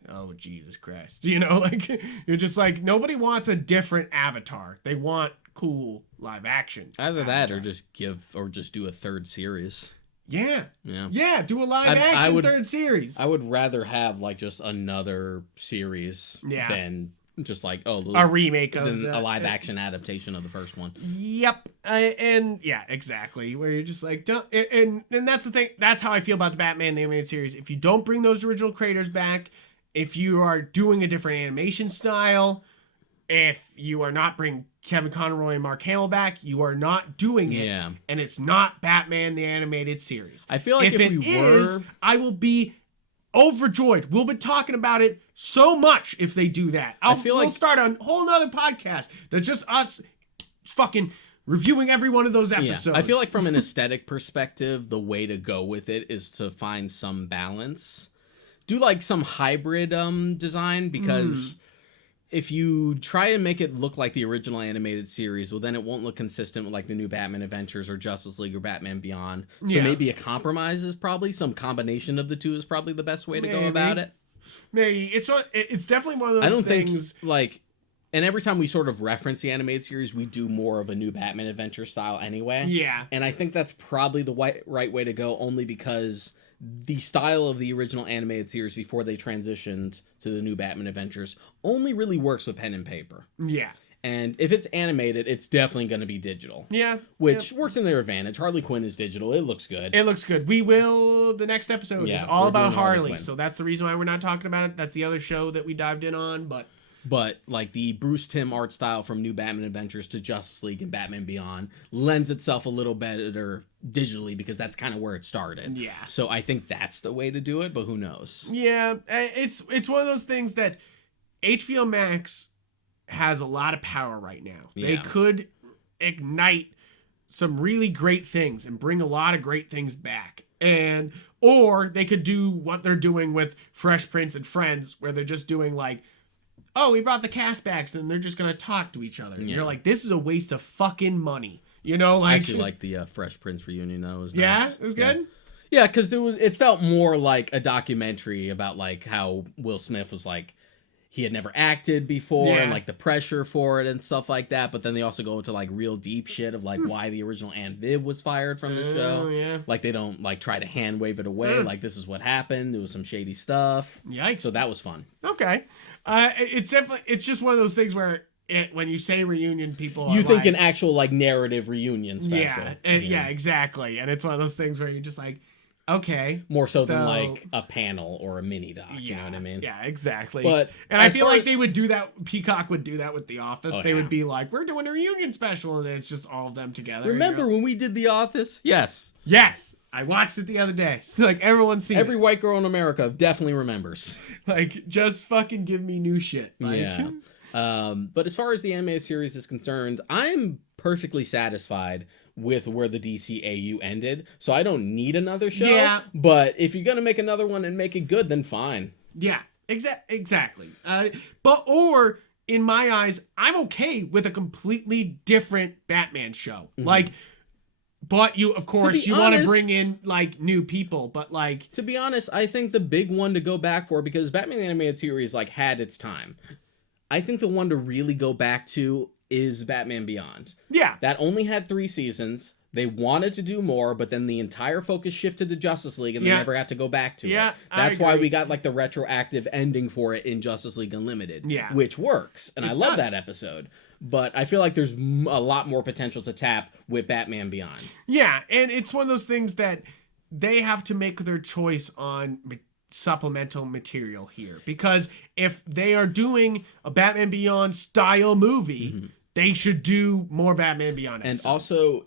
oh, Jesus Christ. You know, like, you're just like, nobody wants a different Avatar. They want cool live action. Either Avatar. That or just do a third series. Yeah. Yeah. Yeah, do a live action third series. I would rather have, like, just another series than just, like, a remake of a live action adaptation of the first one. Yep. And, yeah, exactly. Where you're just like, don't... And that's the thing. That's how I feel about the Batman the Animated Series. If you don't bring those original creators back... If you are doing a different animation style, if you are not bringing Kevin Conroy and Mark Hamill back, you are not doing it. Yeah. And it's not Batman the Animated Series. I feel like if we were... I will be overjoyed. We'll be talking about it so much if they do that. We'll start a whole nother podcast that's just us fucking reviewing every one of those episodes. Yeah. I feel like from an aesthetic perspective, the way to go with it is to find some balance. Do like some hybrid design, because if you try and make it look like the original animated series, well, then it won't look consistent with like the new Batman Adventures or Justice League or Batman Beyond. So maybe a compromise is probably some combination of the two is probably the best way to go about it. Maybe it's definitely one of those things. Think like, and every time we sort of reference the animated series, we do more of a new Batman Adventure style anyway. Yeah, and I think that's probably the right way to go, only because the style of the original animated series before they transitioned to the new Batman Adventures only really works with pen and paper. Yeah. And if it's animated, it's definitely going to be digital. Yeah. Which works in their advantage. Harley Quinn is digital. It looks good. The next episode is all about Harley. So that's the reason why we're not talking about it. That's the other show that we dived in on, But like the Bruce Timm art style from New Batman Adventures to Justice League and Batman Beyond lends itself a little better digitally because that's kind of where it started. Yeah. So I think that's the way to do it, but who knows? Yeah, it's one of those things that HBO Max has a lot of power right now. Yeah. They could ignite some really great things and bring a lot of great things back. Or they could do what they're doing with Fresh Prince and Friends, where they're just doing like, oh, we brought the cast back, and they're just going to talk to each other. And you're like, this is a waste of fucking money. You know, like... I actually like the Fresh Prince reunion. That was nice. Yeah? It was good? Yeah, because it felt more like a documentary about like how Will Smith was like he had never acted before and Yeah. like the pressure for it and stuff like that. But then they also go into like real deep shit of like why the original Aunt Viv was fired from the show. Oh, yeah. Like they don't like try to hand wave it away. Like this is what happened. There was some shady stuff. Yikes. So that was fun. Okay. It's definitely, it's just one of those things where when you say reunion, people You are think like, an actual like narrative reunion special. Yeah, exactly. And it's one of those things where you're just like, okay. More so than like a panel or a mini doc. You know what I mean? Yeah, exactly. But and I as feel far like as- they would do that. Peacock would do that with The Office. Oh, They yeah. would be like, we're doing a reunion special, and it's just all of them together. Remember when we did The Office? Yes. Yes, I watched it the other day. So like everyone's seen Every white girl in America definitely remembers. it. Like just fucking give me new shit. Like, Yeah. But as far as the anime series is concerned, I'm perfectly satisfied with where the DCAU ended. So I don't need another show. Yeah. But if you're going to make another one and make it good, then fine. Yeah, exactly. Or in my eyes, I'm okay with a completely different Batman show. Like, but you, of course, be you want to honest- bring in like new people, but like, To be honest, I think the big one to go back for, because Batman the Animated Series like had its time. I think the one to really go back to is Batman Beyond. yeah, That only had 3 seasons. They wanted to do more, but then the entire focus shifted to Justice League, and they Yeah. never got to go back to Yeah, it. I That's why agree. we got like the retroactive ending for it in Justice League Unlimited, Yeah. which works, and It I love does. that episode. But I feel like there's a lot more potential to tap with Batman Beyond. yeah, and it's one of those things that they have to make their choice on supplemental material here, because if they are doing a Batman Beyond style movie, they should do more Batman Beyond And episodes. also,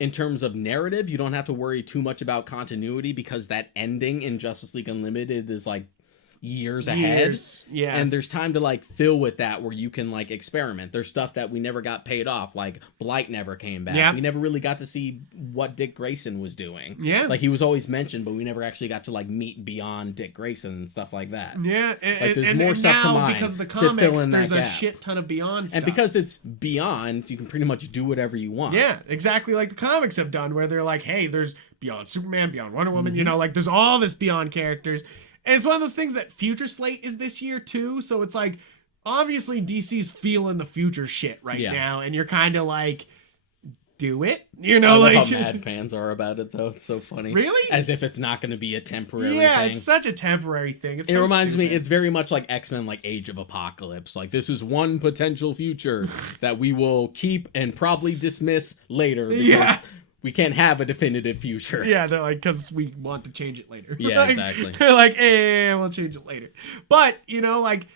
in terms of narrative, you don't have to worry too much about continuity, because that ending in Justice League Unlimited is like years ahead. Yeah. And there's time to like fill with that where you can like experiment. There's stuff that we never got paid off, like Blight never came back. Yeah. We never really got to see what Dick Grayson was doing. Yeah. Like he was always mentioned, but we never actually got to like meet beyond Dick Grayson and stuff like that. Yeah, Like, there's more stuff to now, mine because of the to fill comics, in that there's a gap. shit ton of Beyond stuff. And because it's Beyond, you can pretty much do whatever you want. yeah, exactly like the comics have done, where they're like, hey, there's Beyond Superman, Beyond Wonder Woman, Mm-hmm. you know, like there's all this Beyond characters. And it's one of those things that Future Slate is this year too, so it's like, obviously DC's feeling the future shit right Yeah. now, and you're kind of like, do it, you know, I love like how mad fans are about it, though. It's so funny. Really? As if it's not going to be a temporary yeah, thing. it's such a temporary thing. It's It so reminds me, stupid. it's very much like X-Men, like Age of Apocalypse. Like, this is one potential future that we will keep and probably dismiss later because Yeah. we can't have a definitive future. Yeah, they're like, because we want to change it later. Yeah, Like, exactly. They're like, we'll change it later. But, you know, like,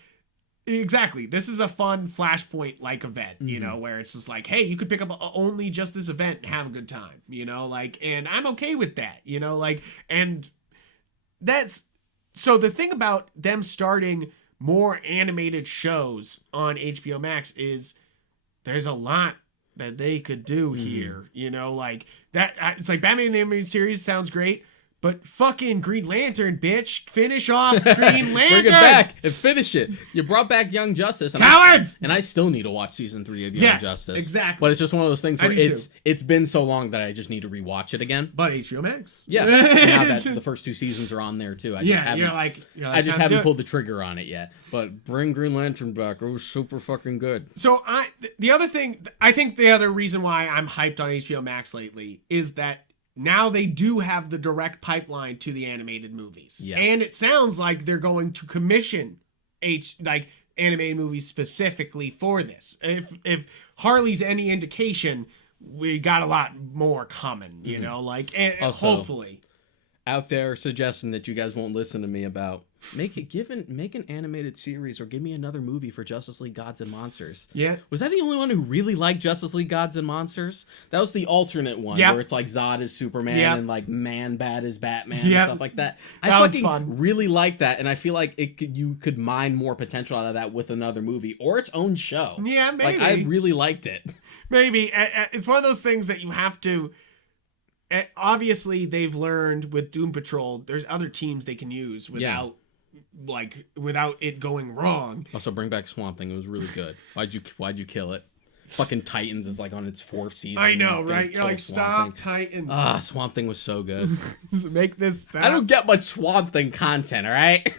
exactly. This is a fun Flashpoint-like event, you know, where it's just like, hey, you could pick up only just this event and have a good time, you know, like, and I'm okay with that, you know, like, and that's, so the thing about them starting more animated shows on HBO Max is there's a lot that they could do here, you know, like that. It's like Batman the Animated Series sounds great, but fucking Green Lantern, bitch, finish off Green Lantern. Bring it back and finish it. You brought back Young Justice. And Cowards! I still need to watch season 3 of Young Yes, Justice. exactly. But it's just one of those things I where do too. it's been so long that I just need to rewatch it again. But HBO Max. Yeah. Now that the first 2 seasons are on there too. I just Yeah, haven't you're like I just time to haven't do it. pulled the trigger on it yet. But bring Green Lantern back. It was super fucking good. So the other thing, I think the other reason why I'm hyped on HBO Max lately is that now they do have the direct pipeline to the animated movies. Yeah. And it sounds like they're going to commission animated movies specifically for this. If Harley's any indication, we got a lot more coming, you know, like, and Also- hopefully. Out there suggesting that you guys won't listen to me about make an animated series or give me another movie for Justice League Gods and Monsters. Yeah. Was I the only one who really liked Justice League Gods and Monsters? That was the alternate one Yep. where it's like Zod is Superman Yep. and like Man Bat is Batman Yep. and stuff like that. I That one's fucking fun. really like that, and I feel like you could mine more potential out of that with another movie or its own show. Yeah, Like maybe. I really liked it. Maybe. It's one of those things that you have to. Obviously, they've learned with Doom Patrol. There's other teams they can use without, without it going wrong. Also, bring back Swamp Thing. It was really good. Why'd you kill it? Fucking Titans is like on its 4th season. I know, Gonna right? You're kill like, Swamp stop, Titans. Thing. Swamp Thing was so good. Make this stop. I don't get much Swamp Thing content, all right?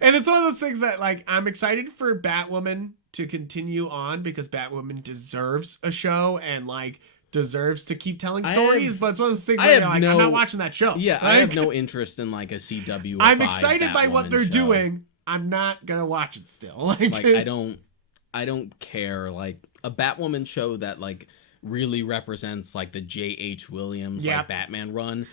And it's one of those things that, like, I'm excited for Batwoman to continue on because Batwoman deserves a show and, like, deserves to keep telling stories. But it's one of those things where you're like, I'm not watching that show. Yeah, like, I have no interest in, like, a CW. I'm excited by what they're show. doing. I'm not gonna watch it still. Like I don't care. Like, a Batwoman show that, like, really represents, like, the J.H. Williams like Batman run.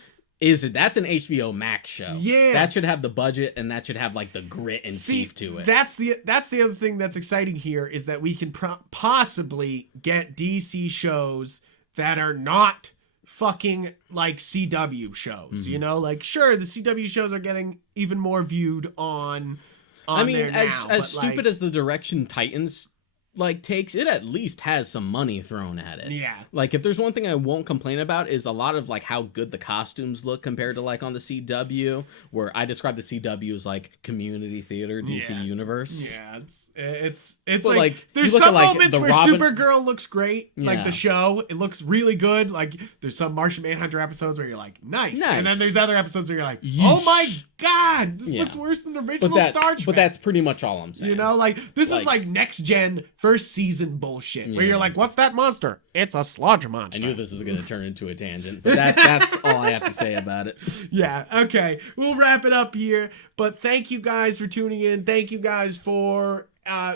That's an HBO Max show. Yeah, that should have the budget and that should have like the grit and teeth to it. That's the other thing that's exciting here is that we can possibly get DC shows that are not fucking like CW shows. You know, like sure the CW shows are getting even more viewed on. I mean, there as stupid as the direction Titans like takes, it at least has some money thrown at it. Yeah. Like, if there's one thing I won't complain about is a lot of like how good the costumes look compared to like on the CW, where I describe the CW as like community theater DC universe. Yeah, it's but, like there's some moments where Supergirl looks great, like Yeah. the show, it looks really good. Like there's some Martian Manhunter episodes where you're like, nice. And then there's other episodes where you're like, oh my god, this looks worse than the original Star Trek. But that's pretty much all I'm saying. You know, like this is like next gen first season bullshit where you're like, what's that monster? It's a sludge monster. I knew this was going to turn into a tangent, but that's all I have to say about it. Yeah, okay. We'll wrap it up here, but thank you guys for tuning in. Thank you guys for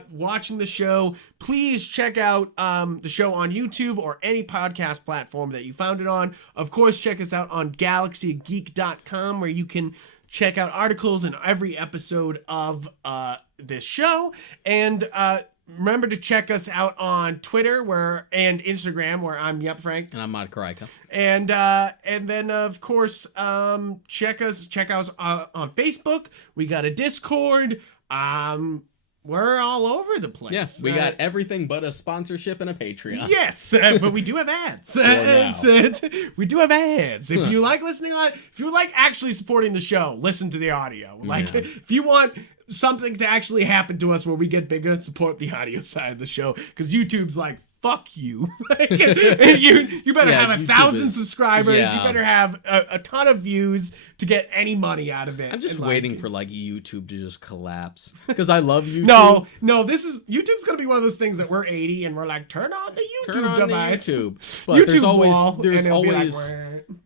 watching the show. Please check out the show on YouTube or any podcast platform that you found it on. Of course, check us out on galaxygeek.com where you can check out articles in every episode of this show. And remember to check us out on Twitter and Instagram where I'm Yupfrank. And I'm Mod Karaika. And then of course check us on Facebook. We got a Discord. We're all over the place. Yes, we got everything but a sponsorship and a Patreon. Yes, but we do have ads. We do have ads. If you like listening if you like actually supporting the show, listen to the audio. Like if you want something to actually happen to us where we get bigger, support the audio side of the show, because YouTube's like, fuck you. You better have 1,000 subscribers. You better have a ton of views to get any money out of it. I'm just waiting for like YouTube to just collapse because I love YouTube. No, YouTube's gonna be one of those things that we're 80 and we're like, turn on the YouTube device. But YouTube there's always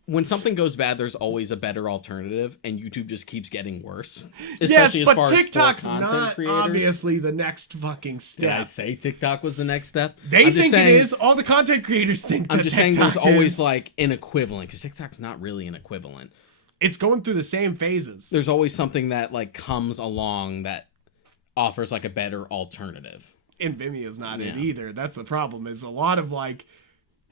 when something goes bad, there's always a better alternative, and YouTube just keeps getting worse. Especially yes, but as far TikTok's as not creators. Obviously the next fucking step. Did I say TikTok was the next step? They think it is. All the content creators think that I'm just TikTok saying there's is. always like an equivalent, because TikTok's not really an equivalent. It's going through the same phases. There's always something that like comes along that offers like a better alternative. And Vimeo's not it either. That's the problem, is a lot of like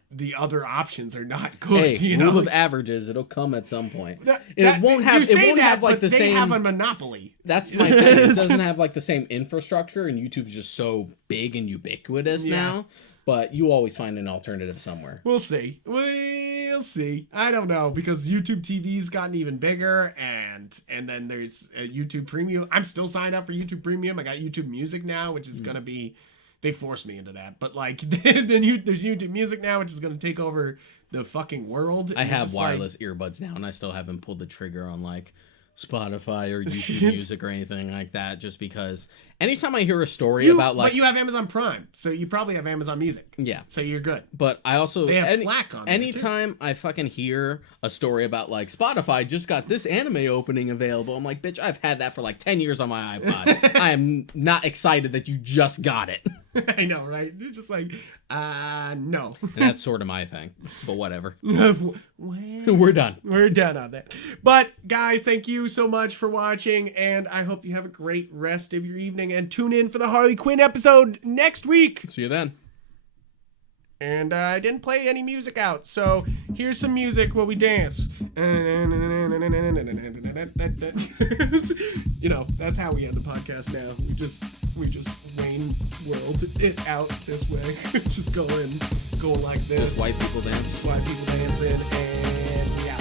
the other options are not good. Hey, rule of averages, it'll come at some point. It won't have like the same. They have a monopoly. That's my thing. It doesn't have like the same infrastructure, and YouTube's just so big and ubiquitous now. But you always find an alternative somewhere. We'll see. We'll see. I don't know, because YouTube TV's gotten even bigger, and then there's YouTube Premium. I'm still signed up for YouTube Premium. I got YouTube Music now, which is gonna be. They forced me into that, but like then there's YouTube Music now, which is gonna take over the fucking world. I have wireless earbuds now, and I still haven't pulled the trigger on like Spotify or YouTube Music or anything like that, just because anytime I hear a story about like... But you have Amazon Prime, so you probably have Amazon Music. Yeah. So you're good. But I also... They have Flack on there, anytime I fucking hear a story about like Spotify just got this anime opening available, I'm like, bitch, I've had that for like 10 years on my iPod. I am not excited that you just got it. I know, right? You're just like, no. And that's sort of my thing, but whatever. Well, we're done. We're done on that. But guys, thank you so much for watching, and I hope you have a great rest of your evening, and tune in for the Harley Quinn episode next week. See you then. And I didn't play any music out, so here's some music while we dance. You know, that's how we end the podcast now. We just Wayne World it out this way. Just going like this. White people dance. White people dancing, and yeah.